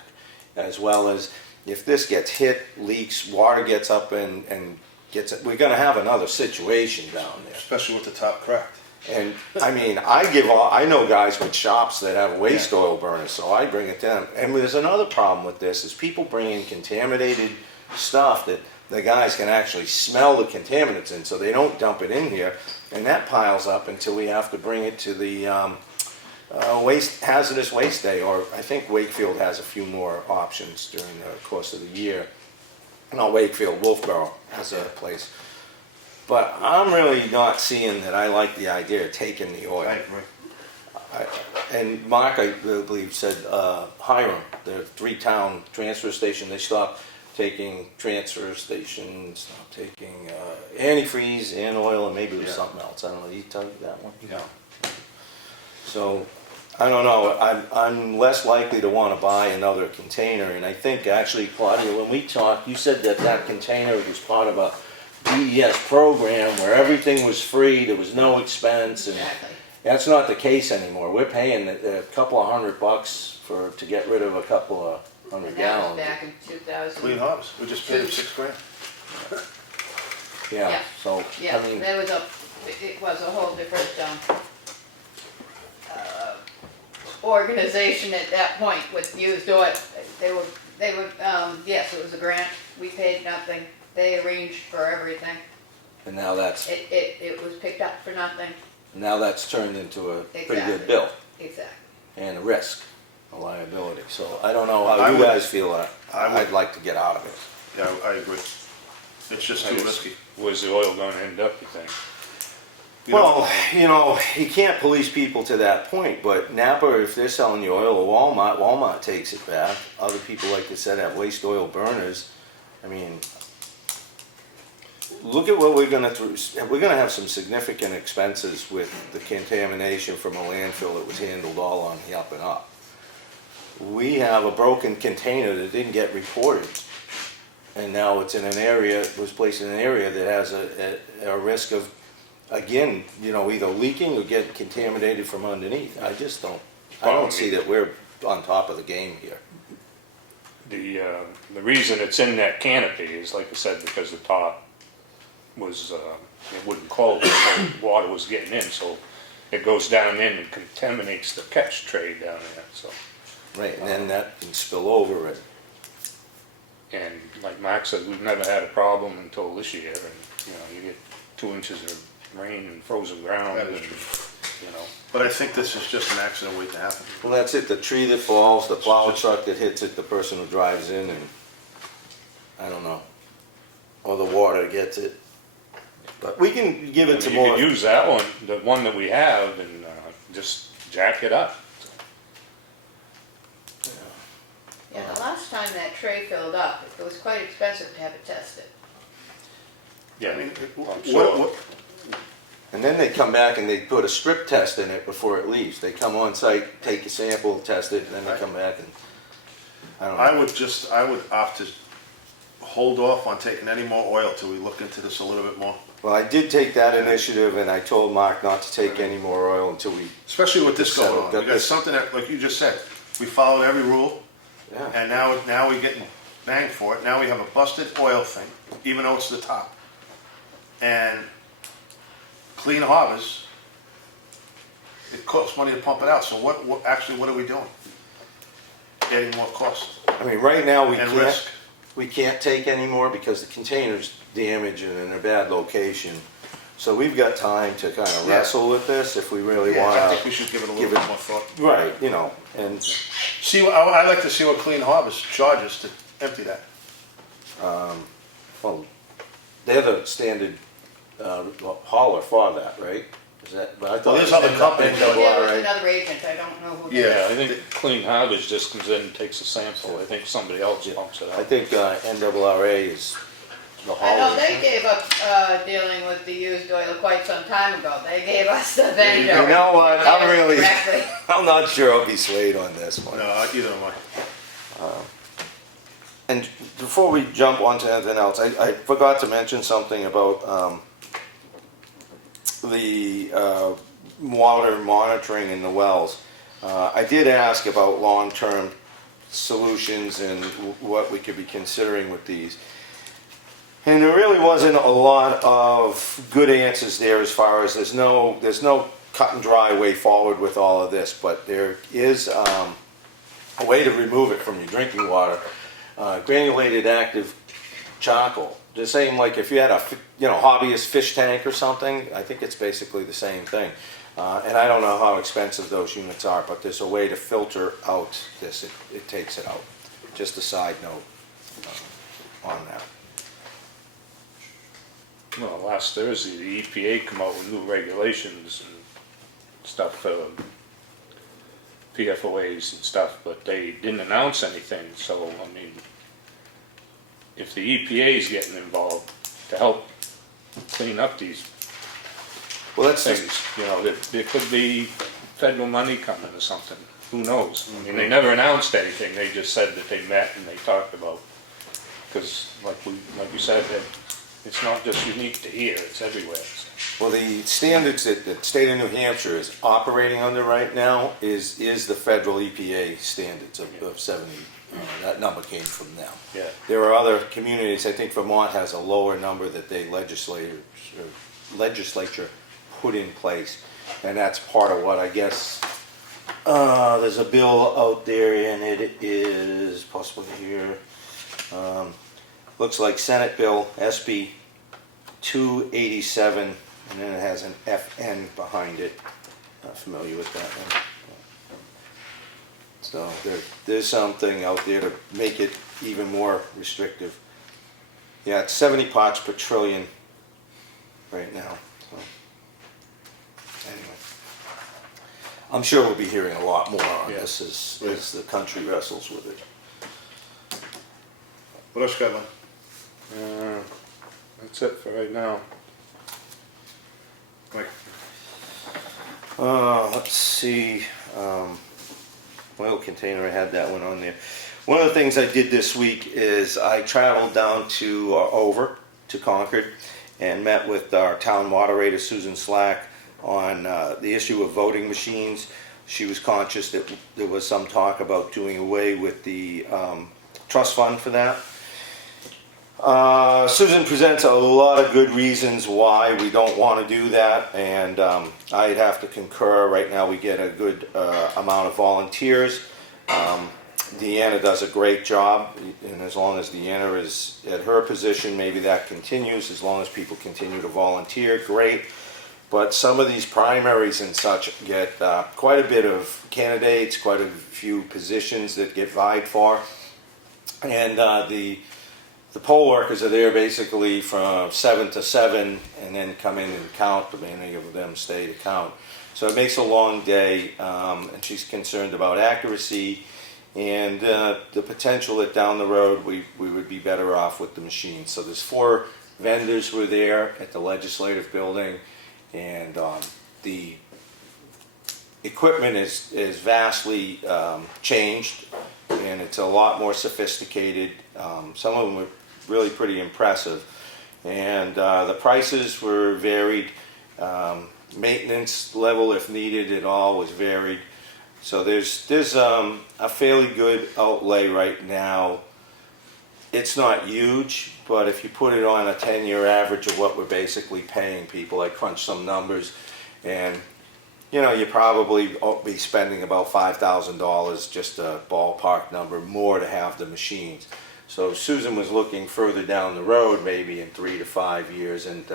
As well as if this gets hit, leaks, water gets up and gets it, we're gonna have another situation down there. Especially with the top cracked. And I mean, I know guys with shops that have waste oil burners, so I bring it to them. And there's another problem with this, is people bring in contaminated stuff that the guys can actually smell the contaminants in, so they don't dump it in here. And that piles up until we have to bring it to the hazardous waste day, or I think Wakefield has a few more options during the course of the year. Not Wakefield, Wolfboro has a place. But I'm really not seeing that I like the idea of taking the oil. I agree. And Mark, I believe, said Hiram, the three-town transfer station, they stopped taking transfer stations, stopped taking antifreeze and oil, and maybe it was Yeah. something else. I don't know. Did he tell you that one? No. So, I don't know. I'm less likely to want to buy another container. And I think, actually, Claudia, when we talked, you said that container was part of a DES program where everything was free, there was no expense, and Exactly. that's not the case anymore. We're paying a couple of $100 to get rid of a couple of hundred And that was gallons. back in 2000. Clean Harbors, we just paid them $6,000. Yeah, Yeah. so, Yeah, I mean, there was it was a whole different, organization at that point with used oil. They were, yes, it was a grant, we paid nothing, they arranged for everything. and now that's It was picked up for nothing, turned into a pretty good Exactly. bill exactly. and a risk, a liability. So I don't know how I you would- guys feel. I would- I'd like to get out of it. Yeah, I agree. It's just too risky. Where's the oil gonna end up, you think? You know? Well, you know, you can't police people to that point, but Napa, if they're selling you oil, or Walmart takes it back. Other people, like I said, have waste oil burners. I mean, look at what we're gonna have some significant expenses with the contamination from a landfill that was handled all on the up and up. We have a broken container that didn't get reported, and now it's in an area, it was placed in an area that has a risk of, again, you know, either leaking or getting contaminated from underneath. I don't see that we're on top of the game here. The reason it's in that canopy is, like I said, because the top was, it wouldn't close, so water was getting in, so it goes down in and contaminates the catch tray down there, so. Right, and then that can spill over it. And like Mark said, we've never had a problem until this year, and, you know, you get 2 inches of rain and frozen ground, That and, is true. you know. But I think this is just an accident waiting to happen. Well, that's it, the tree that falls, the plow truck that hits it, the person who drives in, and, I don't know, or the water gets it. But we can give it I to mean, you more. could use that one, the one that we have, and just jack it up. Yeah, the last time that tray filled up, it was quite expensive to have it tested. Yeah, I mean, I'm sure. what, And then they come back and they put a strip test in it before it leaves. They come on site, take a sample, test it, and then they come back and, I don't know. I would opt to hold off on taking any more oil till we look into this a little bit more. Well, I did take that initiative and I told Mark not to take any more oil until we, Especially with this going on. Got We got this. something that, like you just said, we followed every rule, yeah. and now we're getting banged for it. Now we have a busted oil thing, even though it's the top. And Clean Harbors, it costs money to pump it out, so what are we doing? Adding more cost I mean, right now and risk. we can't take any more because the container's damaged and in a bad location. So we've got time to kind of Yeah. wrestle with this if we really Yeah, want I to. think we should give it a little give bit it- more thought. Right, you know, and, I'd like to see what Clean Harbors charges to empty that. well, they're the standard hauler for that, right? Is that, but I thought. Well, there's it was other companies that Yeah, it was NAA. another agent, I don't know who. Yeah. Yeah, I think Clean Harbors just comes in and takes a sample. I think somebody else pumps it I out. think NAA is the I know hauler. they gave up dealing with the used oil quite some time ago. They gave us the vendor. You know what, I'm really, Directly. I'm not sure I'll be swayed on this one. No, either am I. And before we jump on to anything else, I forgot to mention something about the water monitoring in the wells. I did ask about long-term solutions and what we could be considering with these. And there really wasn't a lot of good answers there as far as there's no cut and dry way forward with all of this, but there is a way to remove it from your drinking water. Granulated active charcoal. The same like if you had a hobbyist fish tank or something, I think it's basically the same thing. And I don't know how expensive those units are, but there's a way to filter out this. It takes it out. Just a side note on that. Well, last Thursday, the EPA come out with new regulations and stuff for PFOAs and stuff, but they didn't announce anything, so, I mean, if the EPA is getting involved to help clean up these Well, that's things, you know, there could be federal money coming or something, who knows? I mean, they never announced anything, they just said that they met and they talked about, because like you said, that it's not just unique to here, it's everywhere. well, the standards that the state of New Hampshire is operating under right now is the federal EPA standards of 70. That number came from them. Yeah. There are other communities, I think Vermont has a lower number that they legislature put in place. And that's part of what I guess, there's a bill out there and it is possibly here. Looks like Senate Bill Espie 287, and then it has an FN behind it. Not familiar with that one. So there's something out there to make it even more restrictive. Yeah, it's 70 parts per trillion right now. So. I'm sure we'll be hearing a lot more on Yeah. this as the country wrestles with it. What else you got, Lynn? That's it for right now. Mike? Let's see, oil container, I had that one on there. One of the things I did this week is I traveled down to Concord and met with our town moderator, Susan Slack, on the issue of voting machines. She was conscious that there was some talk about doing away with the trust fund for that. Susan presents a lot of good reasons why we don't want to do that, and I'd have to concur. Right now we get a good amount of volunteers. Deanna does a great job, and as long as Deanna is at her position, maybe that continues. As long as people continue to volunteer, great. But some of these primaries and such get quite a bit of candidates, quite a few positions that get vied for, and the poll workers are there basically from 7 to 7 and then come in and count, but many of them stay to count. So it makes a long day, and she's concerned about accuracy and the potential that down the road we would be better off with the machine. So there's 4 vendors were there at the legislative building, and the equipment is vastly changed, and it's a lot more sophisticated. Some of them were really pretty impressive, and the prices were varied. Maintenance level, if needed at all, was varied. So there's a fairly good outlay right now. It's not huge, but if you put it on a 10-year average of what we're basically paying people, I crunched some numbers, and you probably be spending about $5,000, just a ballpark number, more to have the machines. So Susan was looking further down the road, maybe in 3 to 5 years, and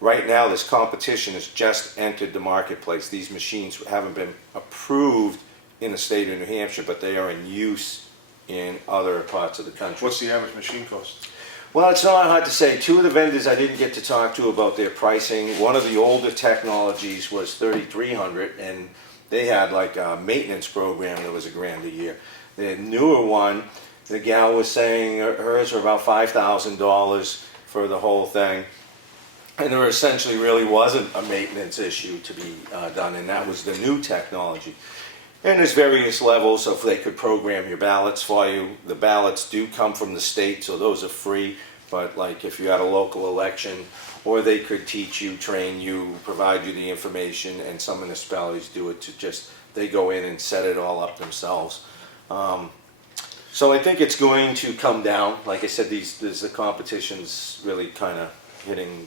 right now this competition has just entered the marketplace. These machines haven't been approved in the state of New Hampshire, but they are in use in other parts of the country. What's the average machine cost? Well, it's not hard to say. 2 of the vendors I didn't get to talk to about their pricing. One of the older technologies was $3,300, and they had like a maintenance program that was $1,000 a year. The newer one, the gal was saying hers were about $5,000 for the whole thing, and there essentially really wasn't a maintenance issue to be done, and that was the new technology. And there's various levels of they could program your ballots for you. The ballots do come from the state, so those are free. But like if you had a local election, or they could teach you, train you, provide you the information, and some municipalities do it to just, they go in and set it all up themselves. So I think it's going to come down. Like I said, the competition's really kind of hitting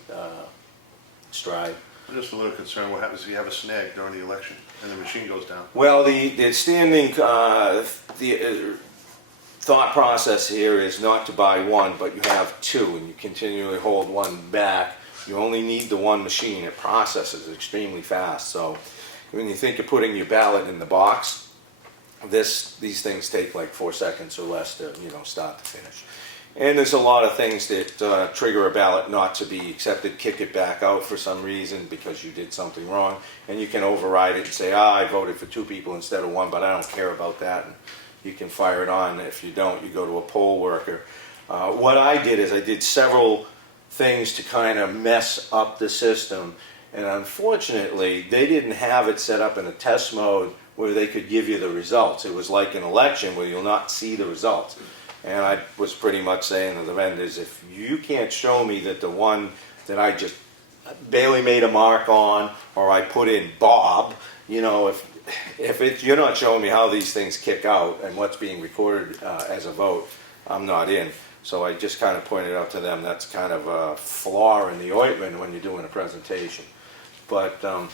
stride. I'm just a little concerned what happens if you have a snag during the election and the machine goes down. Well, the standing thought process here is not to buy one, but you have 2, and you continually hold one back. You only need the one machine. It processes extremely fast. So when you think of putting your ballot in the box, these things take like 4 seconds or less to start to finish. And there's a lot of things that trigger a ballot not to be accepted, kick it back out for some reason because you did something wrong, and you can override it and say, I voted for 2 people instead of 1, but I don't care about that, and you can fire it on. If you don't, you go to a poll worker. What I did is I did several things to kind of mess up the system, and unfortunately they didn't have it set up in a test mode where they could give you the results. It was like an election where you'll not see the results. And I was pretty much saying to the vendors, if you can't show me that the one that I just barely made a mark on, or I put in Bob, if you're not showing me how these things kick out and what's being recorded as a vote, I'm not in. So I just kind of pointed out to them that's kind of a flaw in the ointment when you're doing a presentation. But I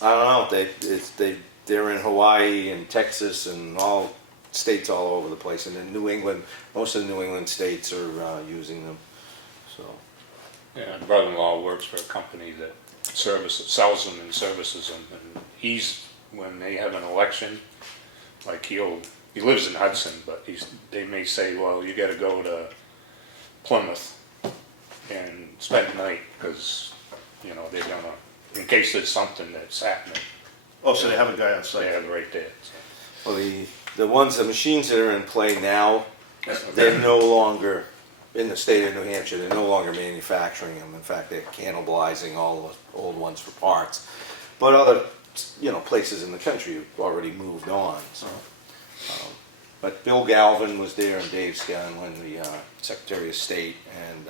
don't know, they're in Hawaii and Texas and all states all over the place, and in New England, most of the New England states are using them. So Yeah, my brother-in-law works for a company that sells them and services them, and when they have an election, like he lives in Hudson, but they may say, well, you got to go to Plymouth and spend the night because they're gonna, in case there's something that's happening, Oh, so they have a guy on They site? have right there. Well, the machines that are in play now, they're no longer, in the state of New Hampshire, they're no longer manufacturing them. In fact, they're cannibalizing all the old ones for parts. But other, places in the country have already moved on, so. But Bill Galvin was there and Dave Scanlon, the Secretary of State and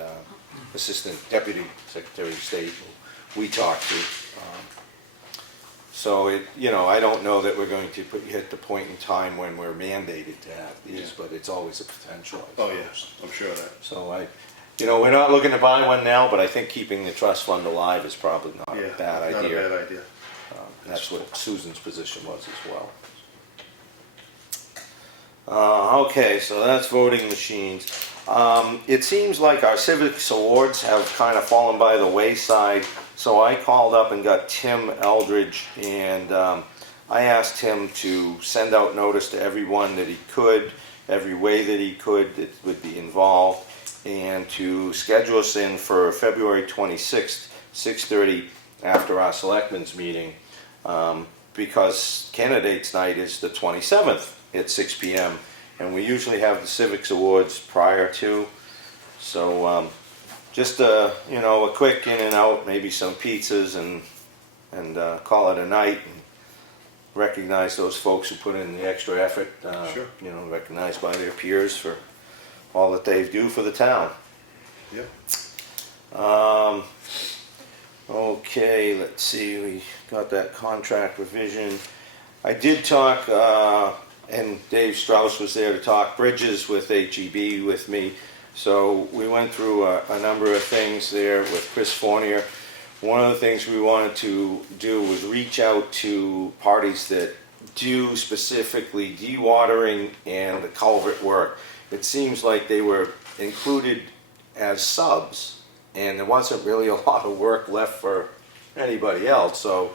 Assistant Deputy Secretary of State, who we talked to. So I don't know that we're going to hit the point in time when we're mandated to have these, but it's always a potential. I Oh, suppose. yes, I'm sure of that. So we're not looking to buy one now, but I think keeping the trust fund alive is probably not Yeah, a bad not a idea. bad idea. That's what Susan's position was as well. Okay, so that's voting machines. It seems like our civics awards have kind of fallen by the wayside, so I called up and got Tim Eldridge, and I asked him to send out notice to everyone that he could, every way that he could that would be involved, and to schedule us in for February 26th, 6:30 after our selectmen's meeting, because candidates night is the 27th at 6 p.m. and we usually have the civics awards prior to. So just a quick in and out, maybe some pizzas, and call it a night, and recognize those folks who put in the extra effort. Sure. Recognized by their peers for all that they do for the town. Yep. Okay, let's see, we got that contract revision. I did talk, and Dave Strauss was there to talk bridges with HEB with me. So we went through a number of things there with Chris Fournier. One of the things we wanted to do was reach out to parties that do specifically dewatering and the culvert work. It seems like they were included as subs, and there wasn't really a lot of work left for anybody else. So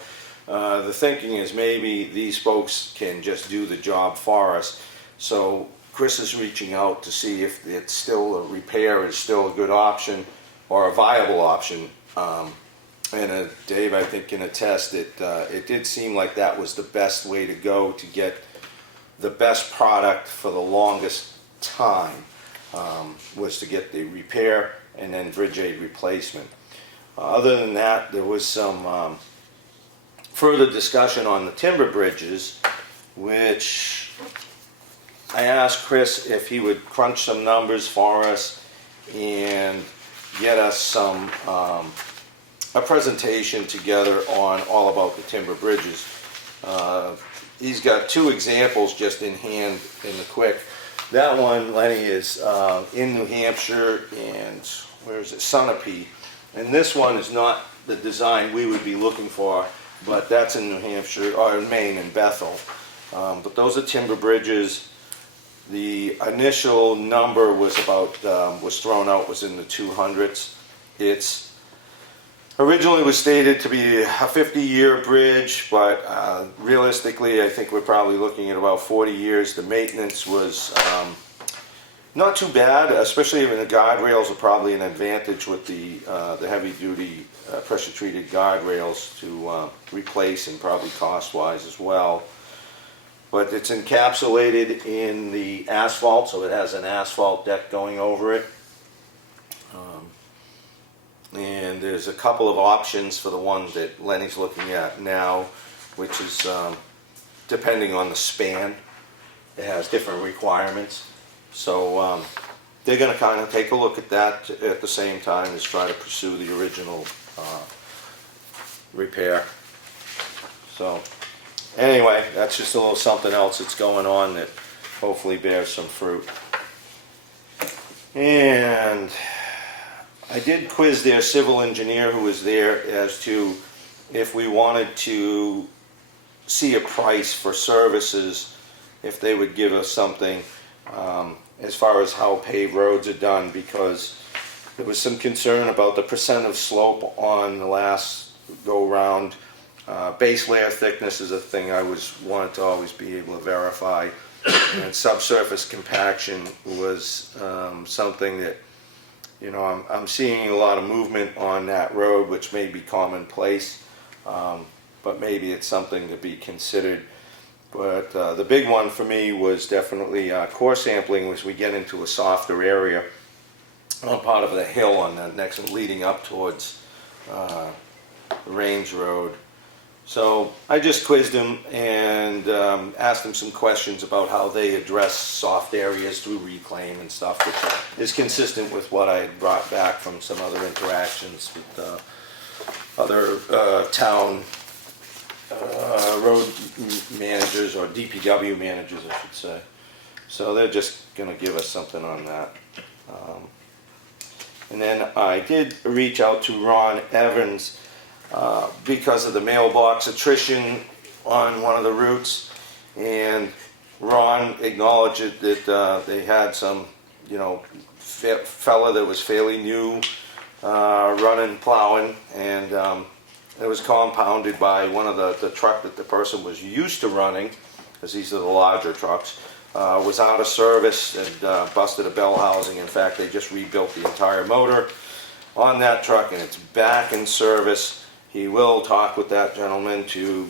the thinking is maybe these folks can just do the job for us. So Chris is reaching out to see if it's still a repair is still a good option or a viable option. And Dave, I think, can attest that it did seem like that was the best way to go to get the best product for the longest time, was to get the repair and then bridge aid replacement. Other than that, there was some further discussion on the timber bridges, which I asked Chris if he would crunch some numbers for us and get us some a presentation together on all about the timber bridges. He's got two examples just in hand in the quick. That one, Lenny, is in New Hampshire, and where is it? Sunapee. And this one is not the design we would be looking for, but that's in New Hampshire, or in Maine, in Bethel. But those are timber bridges. The initial number was was thrown out, was in the 200s. It's originally was stated to be a 50-year bridge, but realistically, I think we're probably looking at about 40 years. The maintenance was not too bad, especially even the guardrails are probably an advantage with the heavy-duty pressure-treated guardrails to replace, and probably cost-wise as well. But it's encapsulated in the asphalt, so it has an asphalt deck going over it. And there's a couple of options for the one that Lenny's looking at now, which is depending on the span. It has different requirements. So they're going to kind of take a look at that at the same time as try to pursue the original repair. So anyway, that's just a little something else that's going on that hopefully bears some fruit. And I did quiz their civil engineer who was there as to if we wanted to see a price for services, if they would give us something as far as how paved roads are done, because there was some concern about the percent of slope on the last go-round. Base layer thickness is a thing I wanted to always be able to verify, and subsurface compaction was something that, I'm seeing a lot of movement on that road, which may be commonplace. but maybe it's something to be considered. But the big one for me was definitely core sampling as we get into a softer area on part of the hill on the next leading up towards Range Road. So I just quizzed him and asked him some questions about how they address soft areas through reclaim and stuff, which is consistent with what I had brought back from some other interactions with other town road managers, or DPW managers, I should say. So they're just going to give us something on that. And then I did reach out to Ron Evans because of the mailbox attrition on one of the routes, and Ron acknowledged that they had some, fella that was fairly new running, plowing, and it was compounded by one of the truck that the person was used to running, because these are the larger trucks, was out of service and busted a bell housing. In fact, they just rebuilt the entire motor on that truck, and it's back in service. He will talk with that gentleman to,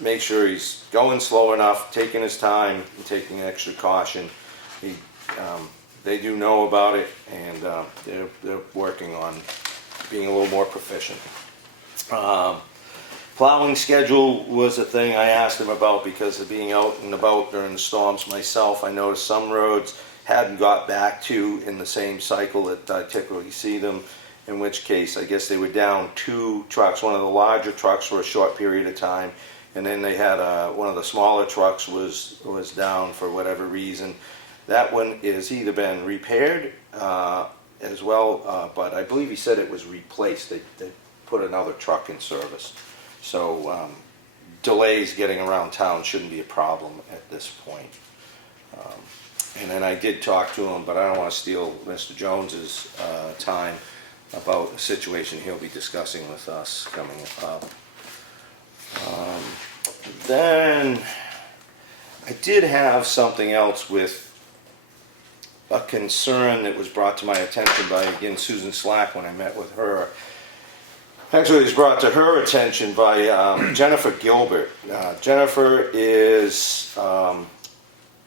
make sure he's going slow enough, taking his time, and taking extra caution. They do know about it, and they're working on being a little more proficient. Plowing schedule was a thing I asked him about because of being out and about during the storms myself. I noticed some roads hadn't got back to in the same cycle that I typically see them, in which case I guess they were down 2 trucks. One of the larger trucks for a short period of time, and then they had one of the smaller trucks was down for whatever reason. That one is either been repaired as well, but I believe he said it was replaced. They put another truck in service. So delays getting around town shouldn't be a problem at this point. And then I did talk to him, but I don't want to steal Mr. Jones's time about a situation he'll be discussing with us coming up. Then I did have something else with a concern that was brought to my attention by, again, Susan Slack when I met with her. Actually, it was brought to her attention by Jennifer Gilbert. Jennifer is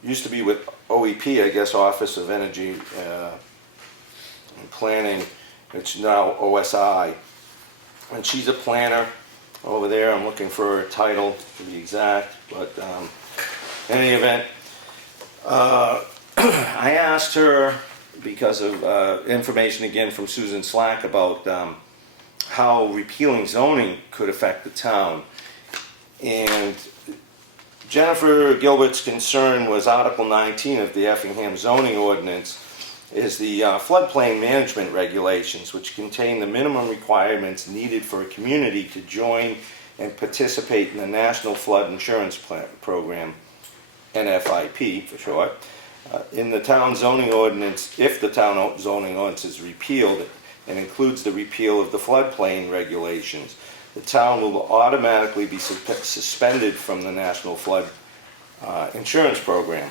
used to be with OEP, I guess, Office of Energy and Planning. It's now OSI, and she's a planner over there. I'm looking for her title to be exact, but in any event, I asked her, because of information again from Susan Slack about how repealing zoning could affect the town. And Jennifer Gilbert's concern was Article 19 of the Effingham zoning ordinance is the floodplain management regulations, which contain the minimum requirements needed for a community to join and participate in the National Flood Insurance Program, NFIP for short. In the town zoning ordinance, if the town zoning ordinance is repealed and includes the repeal of the floodplain regulations, the town will automatically be suspended from the National Flood Insurance Program.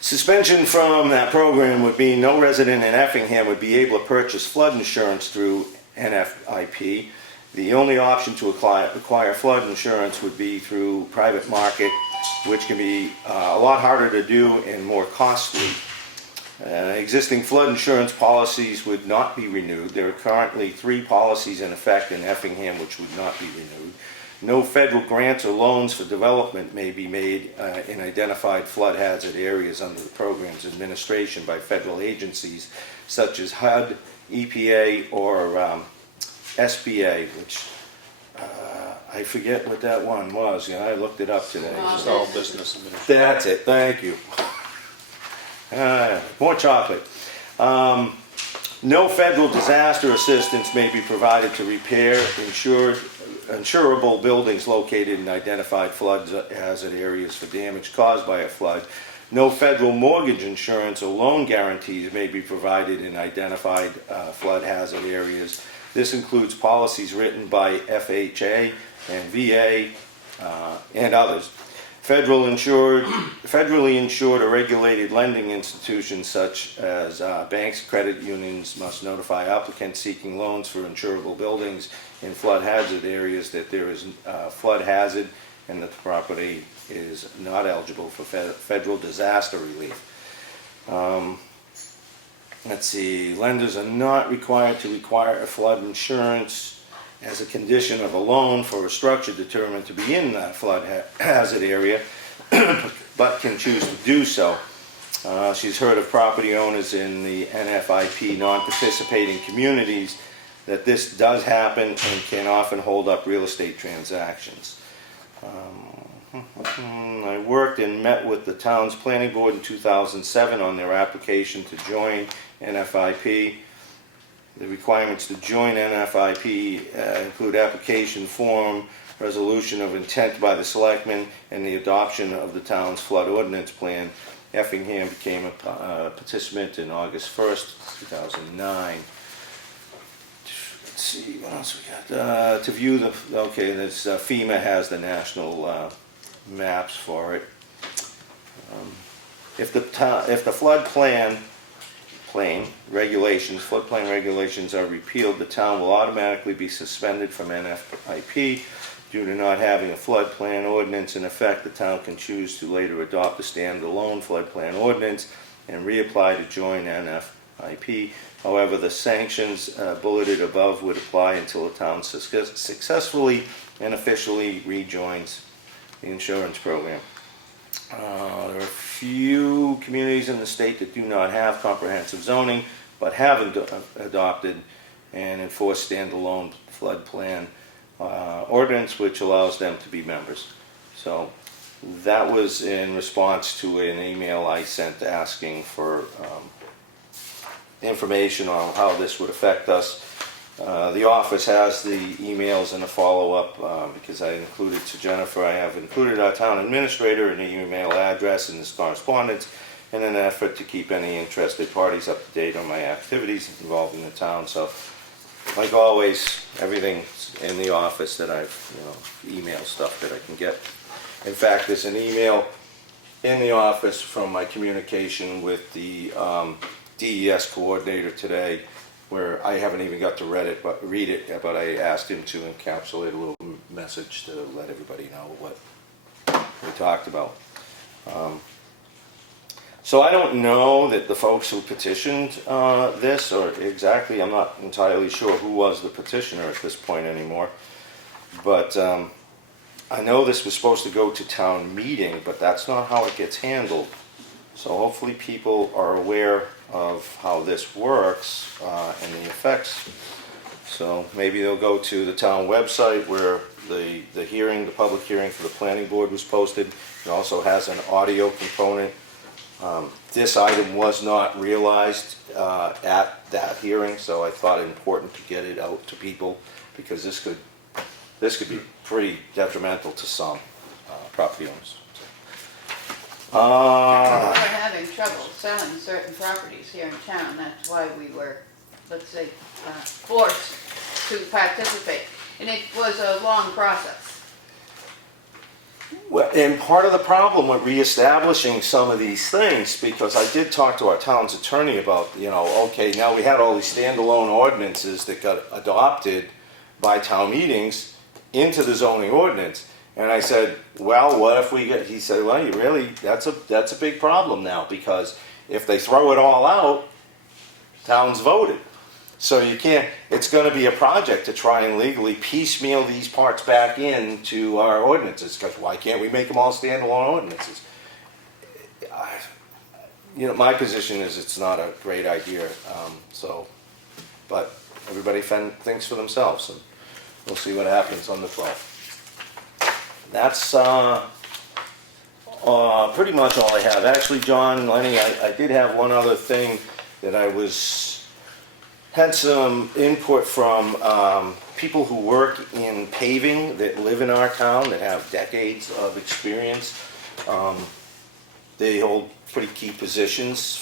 Suspension from that program would mean no resident in Effingham would be able to purchase flood insurance through NFIP. The only option to acquire flood insurance would be through private market, which can be a lot harder to do and more costly. Existing flood insurance policies would not be renewed. There are currently 3 policies in effect in Effingham which would not be renewed. No federal grants or loans for development may be made in identified flood hazard areas under the program's administration by federal agencies such as HUD, EPA, or SBA, which I forget what that one was. I looked it up today. Small Business Administration. That's it. Thank you. More chocolate. No federal disaster assistance may be provided to repair insurable buildings located in identified flood hazard areas for damage caused by a flood. No federal mortgage insurance or loan guarantees may be provided in identified flood hazard areas. This includes policies written by FHA and VA and others. federally insured or regulated lending institutions such as banks, credit unions must notify applicants seeking loans for insurable buildings in flood hazard areas that there is flood hazard and that the property is not eligible for federal disaster relief. Let's see, lenders are not required to require a flood insurance as a condition of a loan for a structure determined to be in that flood hazard area, but can choose to do so. She's heard of property owners in the NFIP non-participating communities that this does happen and can often hold up real estate transactions. I worked and met with the town's planning board in 2007 on their application to join NFIP. The requirements to join NFIP include application form, resolution of intent by the selectmen, and the adoption of the town's flood ordinance plan. Effingham became a participant in August 1st, 2009. Let's see, what else we got? To view the, okay, this FEMA has the national maps for it. If the floodplain regulations are repealed, the town will automatically be suspended from NFIP. Due to not having a floodplain ordinance in effect, the town can choose to later adopt a standalone floodplain ordinance and reapply to join NFIP. However, the sanctions bulleted above would apply until the town successfully and officially rejoins the insurance program. There are a few communities in the state that do not have comprehensive zoning, but have adopted and enforced standalone floodplain ordinance, which allows them to be members. So that was in response to an email I sent asking for information on how this would affect us. The office has the emails and the follow-up because I included to Jennifer. I have included our town administrator and the email address in this correspondence in an effort to keep any interested parties up to date on my activities involving the town. So, like always, everything's in the office that I've, email stuff that I can get. In fact, there's an email in the office from my communication with the DES coordinator today, where I haven't even got to read it, but I asked him to encapsulate a little message to let everybody know what we talked about. So I don't know that the folks who petitioned this, or exactly, I'm not entirely sure who was the petitioner at this point anymore, but I know this was supposed to go to town meeting, but that's not how it gets handled. So hopefully people are aware of how this works and the effects. So maybe they'll go to the town website where the public hearing for the planning board was posted. It also has an audio component. This item was not realized at that hearing, so I thought it important to get it out to people because this could be pretty detrimental to some property owners. We were having trouble selling certain properties here in town. That's why we were, let's say, forced to participate. And it was a long process. Well, and part of the problem with reestablishing some of these things, because I did talk to our town's attorney about, okay, now we had all these standalone ordinances that got adopted by town meetings into the zoning ordinance. And I said, well, what if we get, he said, well, that's a big problem now, because if they throw it all out, town's voted. So you can't, it's going to be a project to try and legally piecemeal these parts back into our ordinances, because why can't we make them all standalone ordinances? My position is it's not a great idea, but everybody thinks for themselves, and we'll see what happens on the 12th. That's pretty much all I have. Actually, John, Lenny, I did have one other thing that had some input from people who work in paving that live in our town that have decades of experience. They hold pretty key positions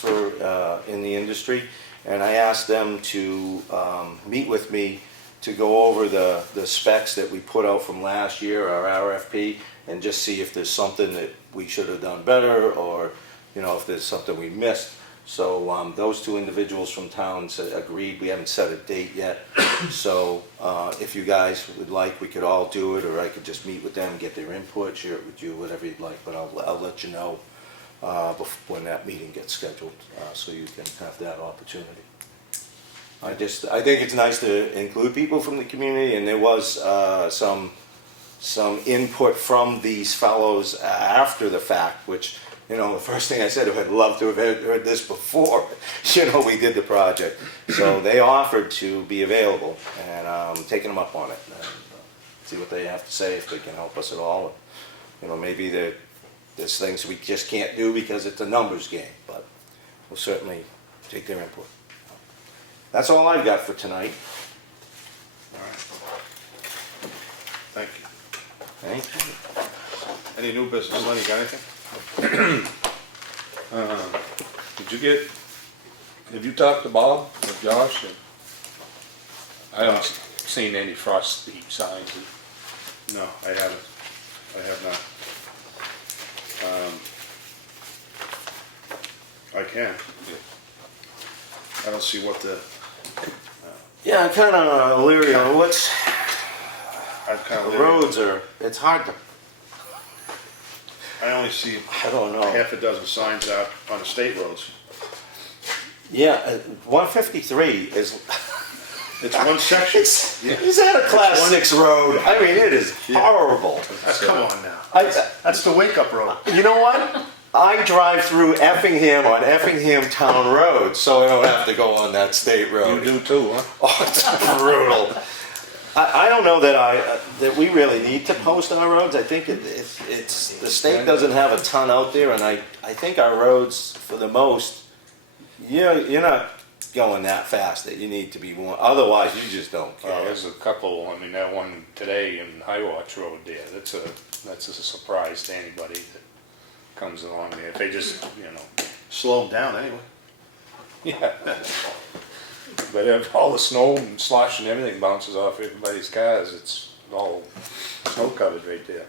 in the industry, and I asked them to meet with me to go over the specs that we put out from last year, our RFP, and just see if there's something that we should have done better, or, you know, if there's something we missed. So those two individuals from town agreed. We haven't set a date yet. So if you guys would like, we could all do it, or I could just meet with them, get their input, share it with you, whatever you'd like. But I'll let you know when that meeting gets scheduled, so you can have that opportunity. I think it's nice to include people from the community, and there was some input from these fellows after the fact, which, you know, the first thing I said, I'd love to have heard this before, you know, we did the project. So they offered to be available, and I'm taking them up on it, and see what they have to say, if they can help us at all. You know, maybe there's things we just can't do because it's a numbers game, but we'll certainly take their input. That's all I've got for tonight. All right. Thank you. Thank you. Any new business? Lenny, got anything? Have you talked to Bob or Josh? I haven't seen any frost heat signs. No, I haven't. I have not. I can. I don't see what the, Yeah, I'm kind of leery on what's, I'm kind the of, roads are, it's hard to, I only see I don't know. half a dozen signs out on the state roads. Yeah, 153 is, It's one section. is that a class 6 road? I mean, it is horrible. Come on now. That's the wake-up road. You know what? I drive through Effingham on Effingham Town Road, so I don't have to go on that state You road. do too, huh? Oh, it's brutal. I don't know that we really need to post our roads. I think it's the state doesn't have a ton out there, and I think our roads, for the most, you're not going that fast that you need to be more. Otherwise, you just don't care. There's a couple. I mean, that one today in High Watch Road there. That's a surprise to anybody that comes along there. If they just, you know. Slow them down anyway. Yeah. But if all the snow and slush and everything bounces off everybody's cars, it's all snow covered right there.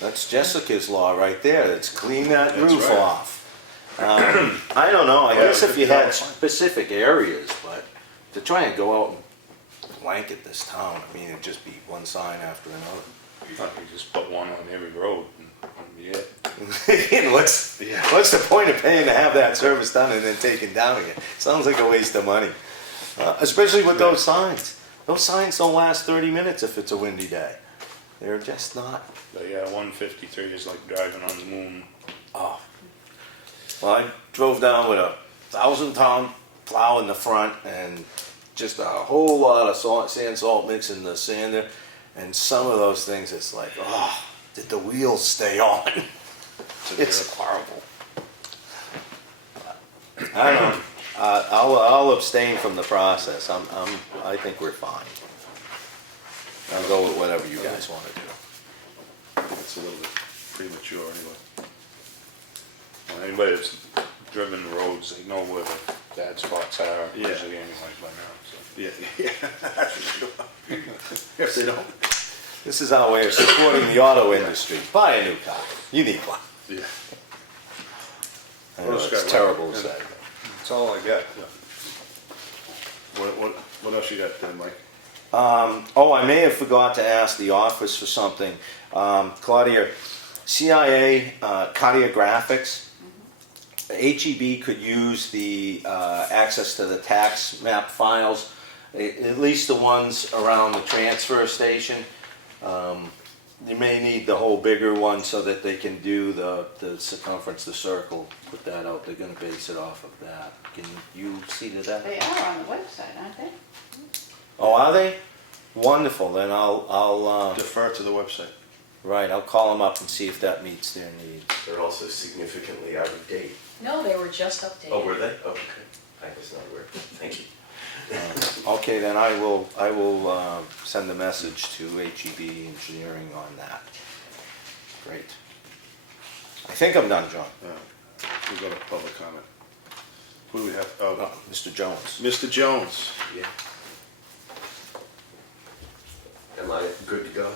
That's Jessica's law right there. It's clean that That's roof right. off. I don't know. I guess if you had specific areas, but to try and go out and blanket this town, I mean, it'd just be one sign after another. You just put one on every road and yeah. And what's the point of paying to have that service done and then taken down again? Sounds like a waste of money. Especially with those signs. Those signs don't last 30 minutes if it's a windy day. They're just not. But yeah, 153 is like driving on the moon. Oh. Well, I drove down with a 1,000-pound plow in the front and just a whole lot of sand salt mix in the sander. And some of those things, it's like, oh, did the wheels stay on? It's horrible. I don't know. I'll abstain from the process. I think we're fine. I'll go with whatever you guys want to do. It's a little bit premature anyway. Well, anybody that's driven the roads, they know where the bad spots are Yeah. usually anyway by now. So. Yeah, that's for sure. If they don't. This is our way of supporting the auto industry. Buy a new car. You need one. Yeah. I know, What else it's got, terrible to say. That's all I got. What else you got there, Mike? I may have forgot to ask the office for something. Claudia, CIA cartographics, HEB could use the access to the tax map files, at least the ones around the transfer station. You may need the whole bigger one so that they can do the circumference, the circle, put that out. They're gonna base it off of that. Can you see to that? They are on the website, aren't they? Oh, are they? Wonderful, then I'll Defer to the website. right, I'll call them up and see if that meets their needs. They're also significantly out of date. No, they were just updated. Oh, were they? Oh, okay. I was not aware. Thank you. Okay, then I will send a message to HEB Engineering on that. Great. I think I'm done, John. We'll go to public comment. Who do we have? Oh, Mr. Jones. Mr. Jones. Yeah. Am I good to go?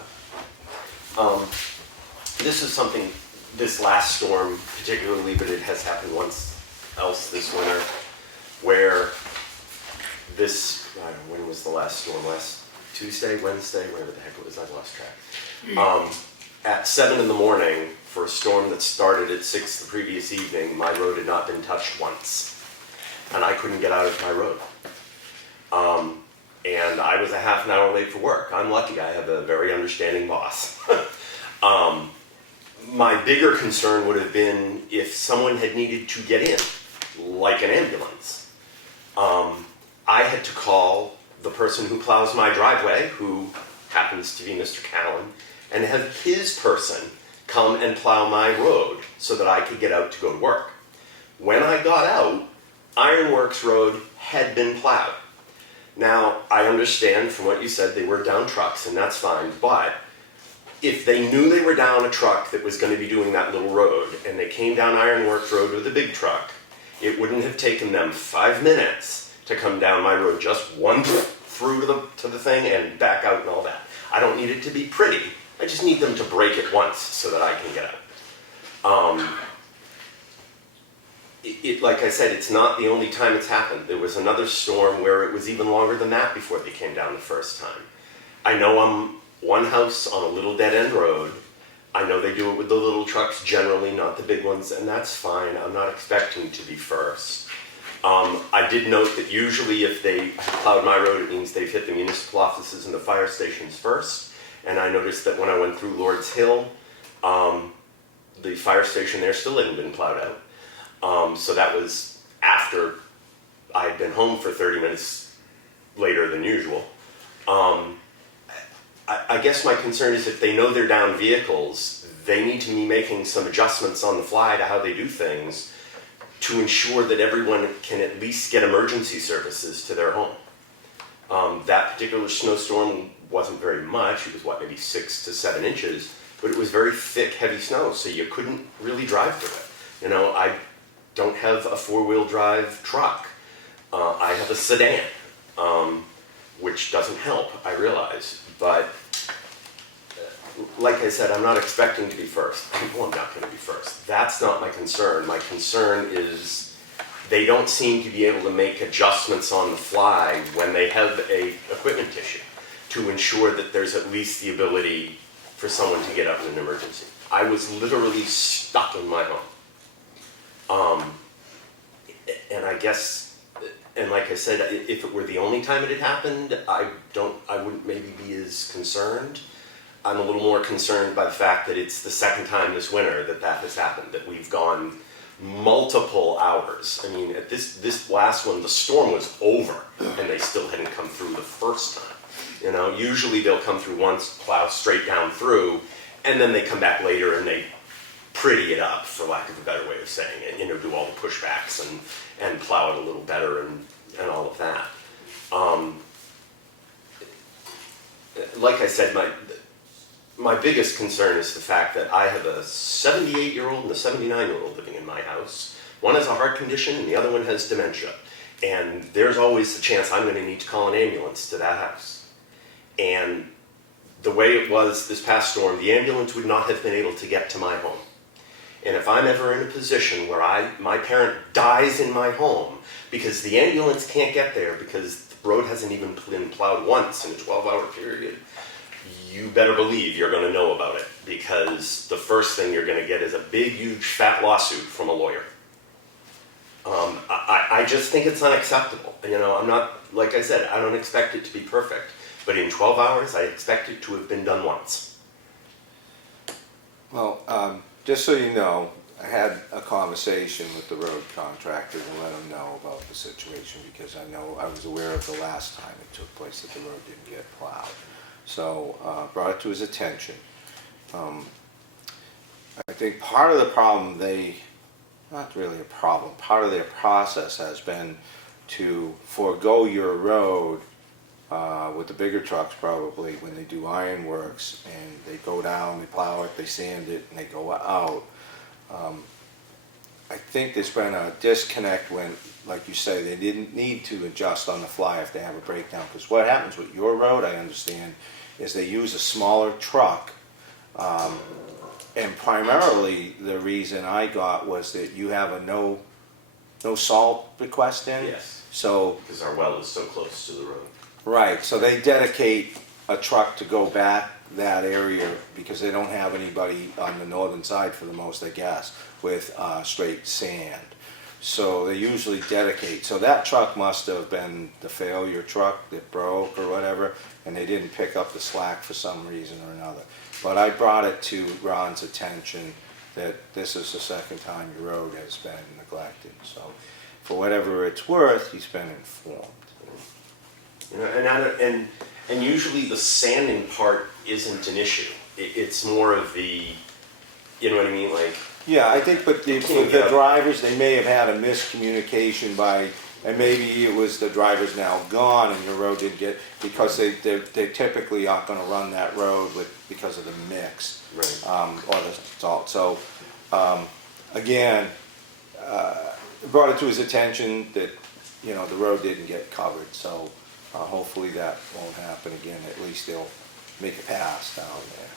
This is something, this last storm particularly, but it has happened once else this winter, where this, I don't know, when was the last storm? Last Tuesday, Wednesday, whatever the heck it was, I've lost track. At 7 in the morning, for a storm that started at 6 the previous evening, my road had not been touched once. And I couldn't get out of my road. And I was a half an hour late for work. I'm lucky, I have a very understanding boss. My bigger concern would have been if someone had needed to get in, like an ambulance. I had to call the person who plows my driveway, who happens to be Mr. Cahalane, and have his person come and plow my road so that I could get out to go to work. When I got out, Ironworks Road had been plowed. Now, I understand from what you said they were down trucks, and that's fine, but if they knew they were down a truck that was going to be doing that little road, and they came down Ironworks Road with a big truck, it wouldn't have taken them 5 minutes to come down my road, just one through to the thing and back out and all that. I don't need it to be pretty, I just need them to break it once so that I can get out. Like I said, it's not the only time it's happened. There was another storm where it was even longer than that before they came down the first time. I know I'm one house on a little dead-end road. I know they do it with the little trucks generally, not the big ones, and that's fine. I'm not expecting to be first. I did note that usually if they have plowed my road, it means they've hit the municipal offices and the fire stations first. And I noticed that when I went through Lord's Hill, the fire station there still hadn't been plowed out. So that was after I'd been home for 30 minutes later than usual. I guess my concern is if they know they're down vehicles, they need to be making some adjustments on the fly to how they do things to ensure that everyone can at least get emergency services to their home. That particular snowstorm wasn't very much. It was, what, maybe 6 to 7 inches, but it was very thick, heavy snow, so you couldn't really drive through it. You know, I don't have a four-wheel drive truck. I have a sedan, which doesn't help, I realize. But like I said, I'm not expecting to be first. I know I'm not going to be first. That's not my concern. My concern is they don't seem to be able to make adjustments on the fly when they have a equipment issue to ensure that there's at least the ability for someone to get up in an emergency. I was literally stuck in my home. And I guess, and like I said, if it were the only time it had happened, I wouldn't maybe be as concerned. I'm a little more concerned by the fact that it's the second time this winter that has happened, that we've gone multiple hours. I mean, at this last one, the storm was over, and they still hadn't come through the first time. You know, usually they'll come through once, plow straight down through, and then they come back later and they pretty it up, for lack of a better way of saying it, you know, do all the pushbacks and plow it a little better and all of that. Like I said, my biggest concern is the fact that I have a 78-year-old and a 79-year-old living in my house. One has a heart condition and the other one has dementia. And there's always the chance I'm going to need to call an ambulance to that house. And the way it was this past storm, the ambulance would not have been able to get to my home. And if I'm ever in a position where my parent dies in my home because the ambulance can't get there because the road hasn't even been plowed once in a 12-hour period, you better believe you're going to know about it, because the first thing you're going to get is a big, huge, fat lawsuit from a lawyer. I just think it's unacceptable. You know, I'm not, like I said, I don't expect it to be perfect, but in 12 hours, I expect it to have been done once. Well, just so you know, I had a conversation with the road contractor to let him know about the situation, because I know I was aware of the last time it took place that the road didn't get plowed. So brought it to his attention. I think part of the problem not really a problem, part of their process has been to forego your road with the bigger trucks probably when they do ironworks, and they go down, they plow it, they sand it, and they go out. I think there's been a disconnect when, like you say, they didn't need to adjust on the fly if they have a breakdown. Because what happens with your road, I understand, is they use a smaller truck. And primarily, the reason I got was that you have a no salt request in. Yes, So, because our well is so close to the road. right, so they dedicate a truck to go back that area because they don't have anybody on the northern side for the most, I guess, with straight sand. So they usually dedicate, so that truck must have been the failure truck that broke or whatever, and they didn't pick up the slack for some reason or another. But I brought it to Ron's attention that this is the second time your road has been neglected. So for whatever it's worth, he's been informed. You know, and usually the sanding part isn't an issue. It's more of the, you know what I mean, like. Yeah, I think, but the drivers, they may have had a miscommunication by, and maybe it was the driver's now gone and your road didn't get, because they typically aren't gonna run that road because of the mix. Right. Or the salt. So, again, brought it to his attention that, you know, the road didn't get covered, so hopefully that won't happen again. At least they'll make a pass down there.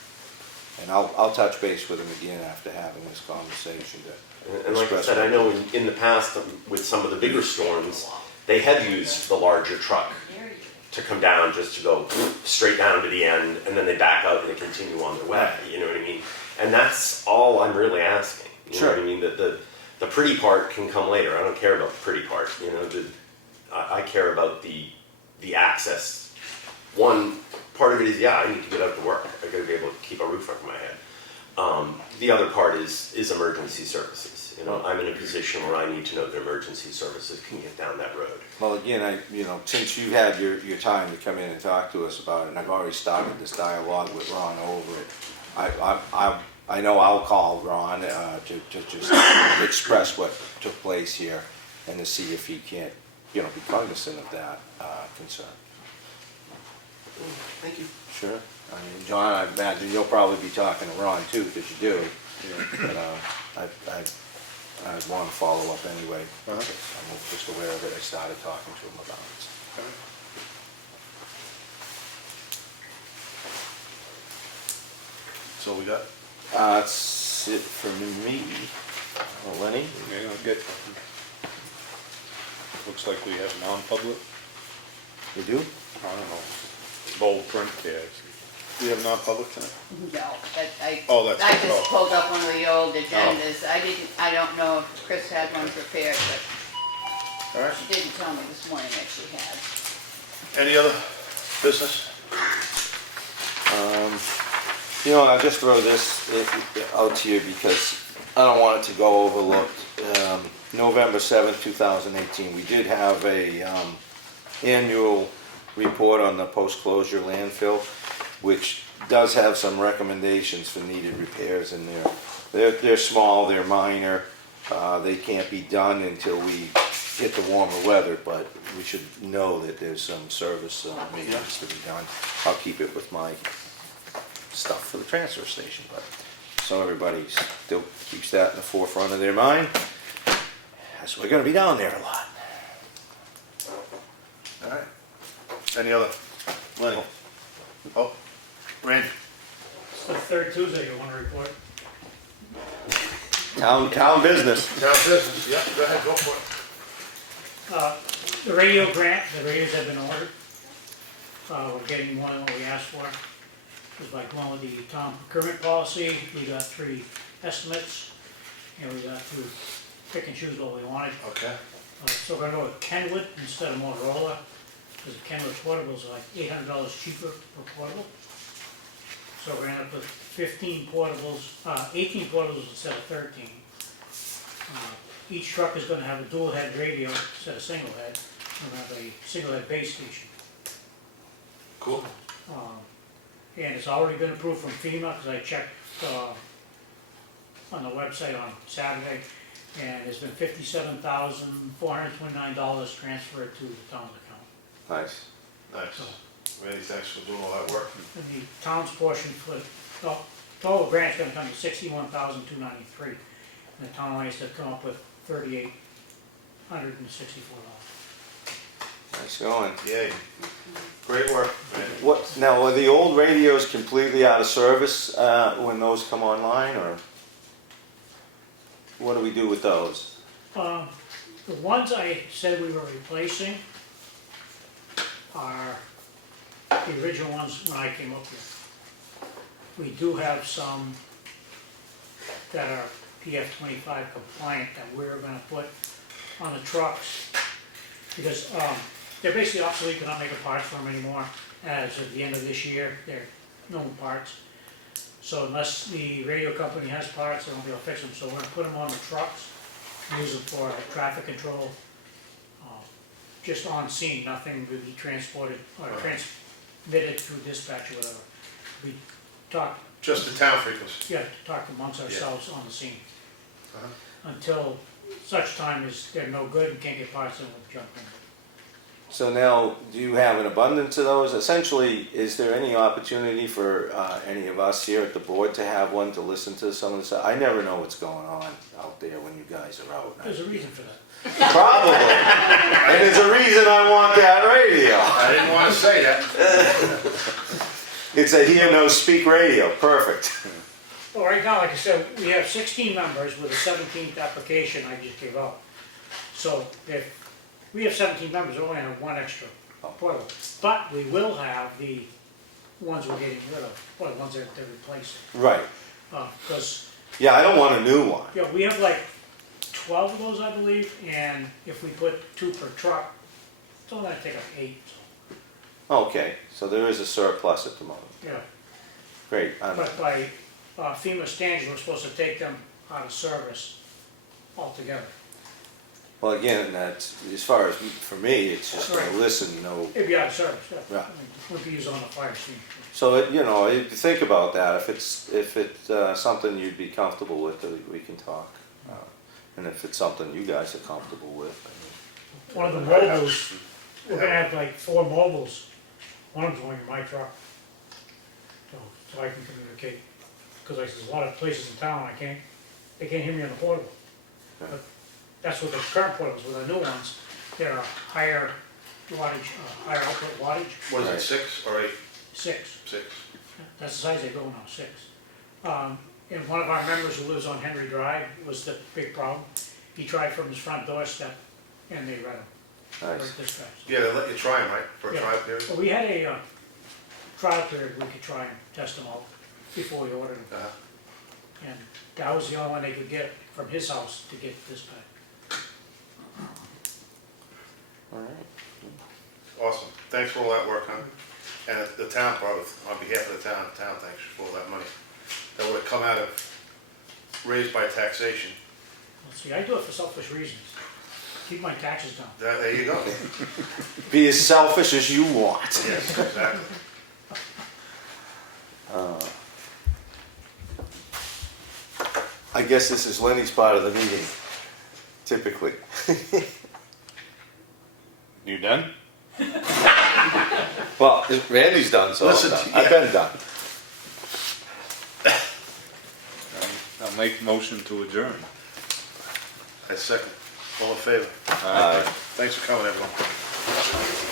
And I'll touch base with him again after having this conversation to And like I said, I know in the past with some of the bigger storms, they have used the larger truck to come down just to go straight down to the end, and then they back out and they continue on their way, you know what I mean? And that's all I'm really asking, you know what I mean? That the pretty part can come later. I don't care about the pretty part, you know, I care about the access. One part of it is, yeah, I need to get out to work. I gotta be able to keep a roof over my head. The other part is emergency services. You know, I'm in a position where I need to know that emergency services can get down that road. Well, again, since you had your time to come in and talk to us about it, and I've already started this dialogue with Ron over it, I know I'll call Ron to just express what took place here and to see if he can't, be cognizant of that concern. Thank you. Sure. I mean, John, I imagine you'll probably be talking to Ron too, because you do. But I want to follow up anyway. I'm just aware of it. I started talking to him about it. So we got, That's it for me. Lenny? Yeah, good. Looks like we have non-public. You do? I don't know. Bold print there. we have non-public tonight? No, but Oh, that's- I just oh. pulled up one of the old agendas. I don't know if Chris had one prepared, but All right. she didn't tell me this morning that she had. Any other business? I'll just throw this out to you because I don't want it to go overlooked. November 7th, 2018, we did have a annual report on the post-closure landfill, which does have some recommendations for needed repairs in there. They're small, they're minor, they can't be done until we get the warmer weather, but we should know that there's some service maintenance to be done. I'll keep it with my stuff for the transfer station, but so everybody still keeps that in the forefront of their mind, as we're gonna be down there a lot. All right. Any other? Lenny? Oh, Randy? It's the third Tuesday you want to report. Town business. Town business, yeah, go ahead, go for it. The radio grant, the radios have been ordered. We're getting more than what we asked for. Just by going with the town procurement policy, we got 3 estimates, and we got to pick and choose what we wanted. Okay. So we're gonna go with Kenwood instead of Motorola, because the Kenwood portables are like $800 cheaper per portable. So we're gonna end up with 18 portables instead of 13. Each truck is gonna have a dual head radio instead of single head. We're gonna have a single head base station. Cool. And it's already been approved from FEMA, because I checked on the website on Saturday, and there's been $57,429 transferred to the town's account. Nice. Nice. Randy, thanks for doing all that work. And the town's portion for, total grant's gonna come to $61,293, and the town only has to come up with $3,864. Nice going. Yay. Great work. What, now, are the old radios completely out of service when those come online, or what do we do with those? The ones I said we were replacing are the original ones when I came up here. We do have some that are PF-25 compliant that we're gonna put on the trucks, because they're basically obsolete, cannot make a parts for them anymore. As of the end of this year, they're no parts. So unless the radio company has parts, they won't be able to fix them. So we're gonna put them on the trucks, use them for traffic control, just on scene, nothing will be transported or transmitted through dispatch or whatever. We talk, Just the town frequency. yeah, talk amongst ourselves on the scene. Until such time as they're no good and can't get parts, then we'll jump in. So now, do you have an abundance of those? Essentially, is there any opportunity for any of us here at the board to have one to listen to some of the stuff? I never know what's going on out there when you guys are out. There's a reason for that. Probably. And there's a reason I want that radio. I didn't want to say that. It's a hear no speak radio. Perfect. Well, right now, like I said, we have 16 members with a 17th application I just gave out. So if we have 17 members, we only have one extra portable. But we will have the ones we're getting rid of, or the ones that they're replacing. Right. Because, Yeah, I don't want a new one. yeah, we have like 12 of those, I believe, and if we put 2 per truck, it's only gonna take up 8. Okay, so there is a surplus at the moment. Yeah, Great. but by FEMA standards, we're supposed to take them out of service altogether. Well, again, that's, as far as, for me, it's just Right. to listen, no. It'd be out of service, yeah. Yeah. I mean, would be used on a fire scene. So, you know, if you think about that, if it's something you'd be comfortable with, we can talk. And if it's something you guys are comfortable with. One of the mobiles, we're gonna have like 4 mobiles, one of them's going in my truck. So I can communicate, because like, there's a lot of places in town they can't hear me on the portable. But that's what the current portables, with the new ones, they're a higher wattage, higher output wattage, What is Right. it, 6 or 8? 6. 6. That's the size they go now, 6. And one of our members who lives on Henry Drive was the big problem. He tried from his front doorstep, and they read him. Nice. Right dispatch. Yeah, they let you try them, right? For a Yeah. trial period? Well, we had a trial period, we could try and test them out before we ordered them. Uh-huh. And that was the only one they could get from his house to get dispatch. All right. Awesome. Thanks for all that work, huh? And the town, probably, on behalf of the town, thanks for all that money. That would have come out of, raised by taxation. Let's see, I do it for selfish reasons. Keep my taxes down. There you go. Be as selfish as you want. Yes, exactly. I guess this is Lenny's part of the meeting, typically. You done? Well, Randy's done, so Listen, I've been done. I'll make motion to adjourn. I second. All in favor? Aye. Thanks for coming, everyone.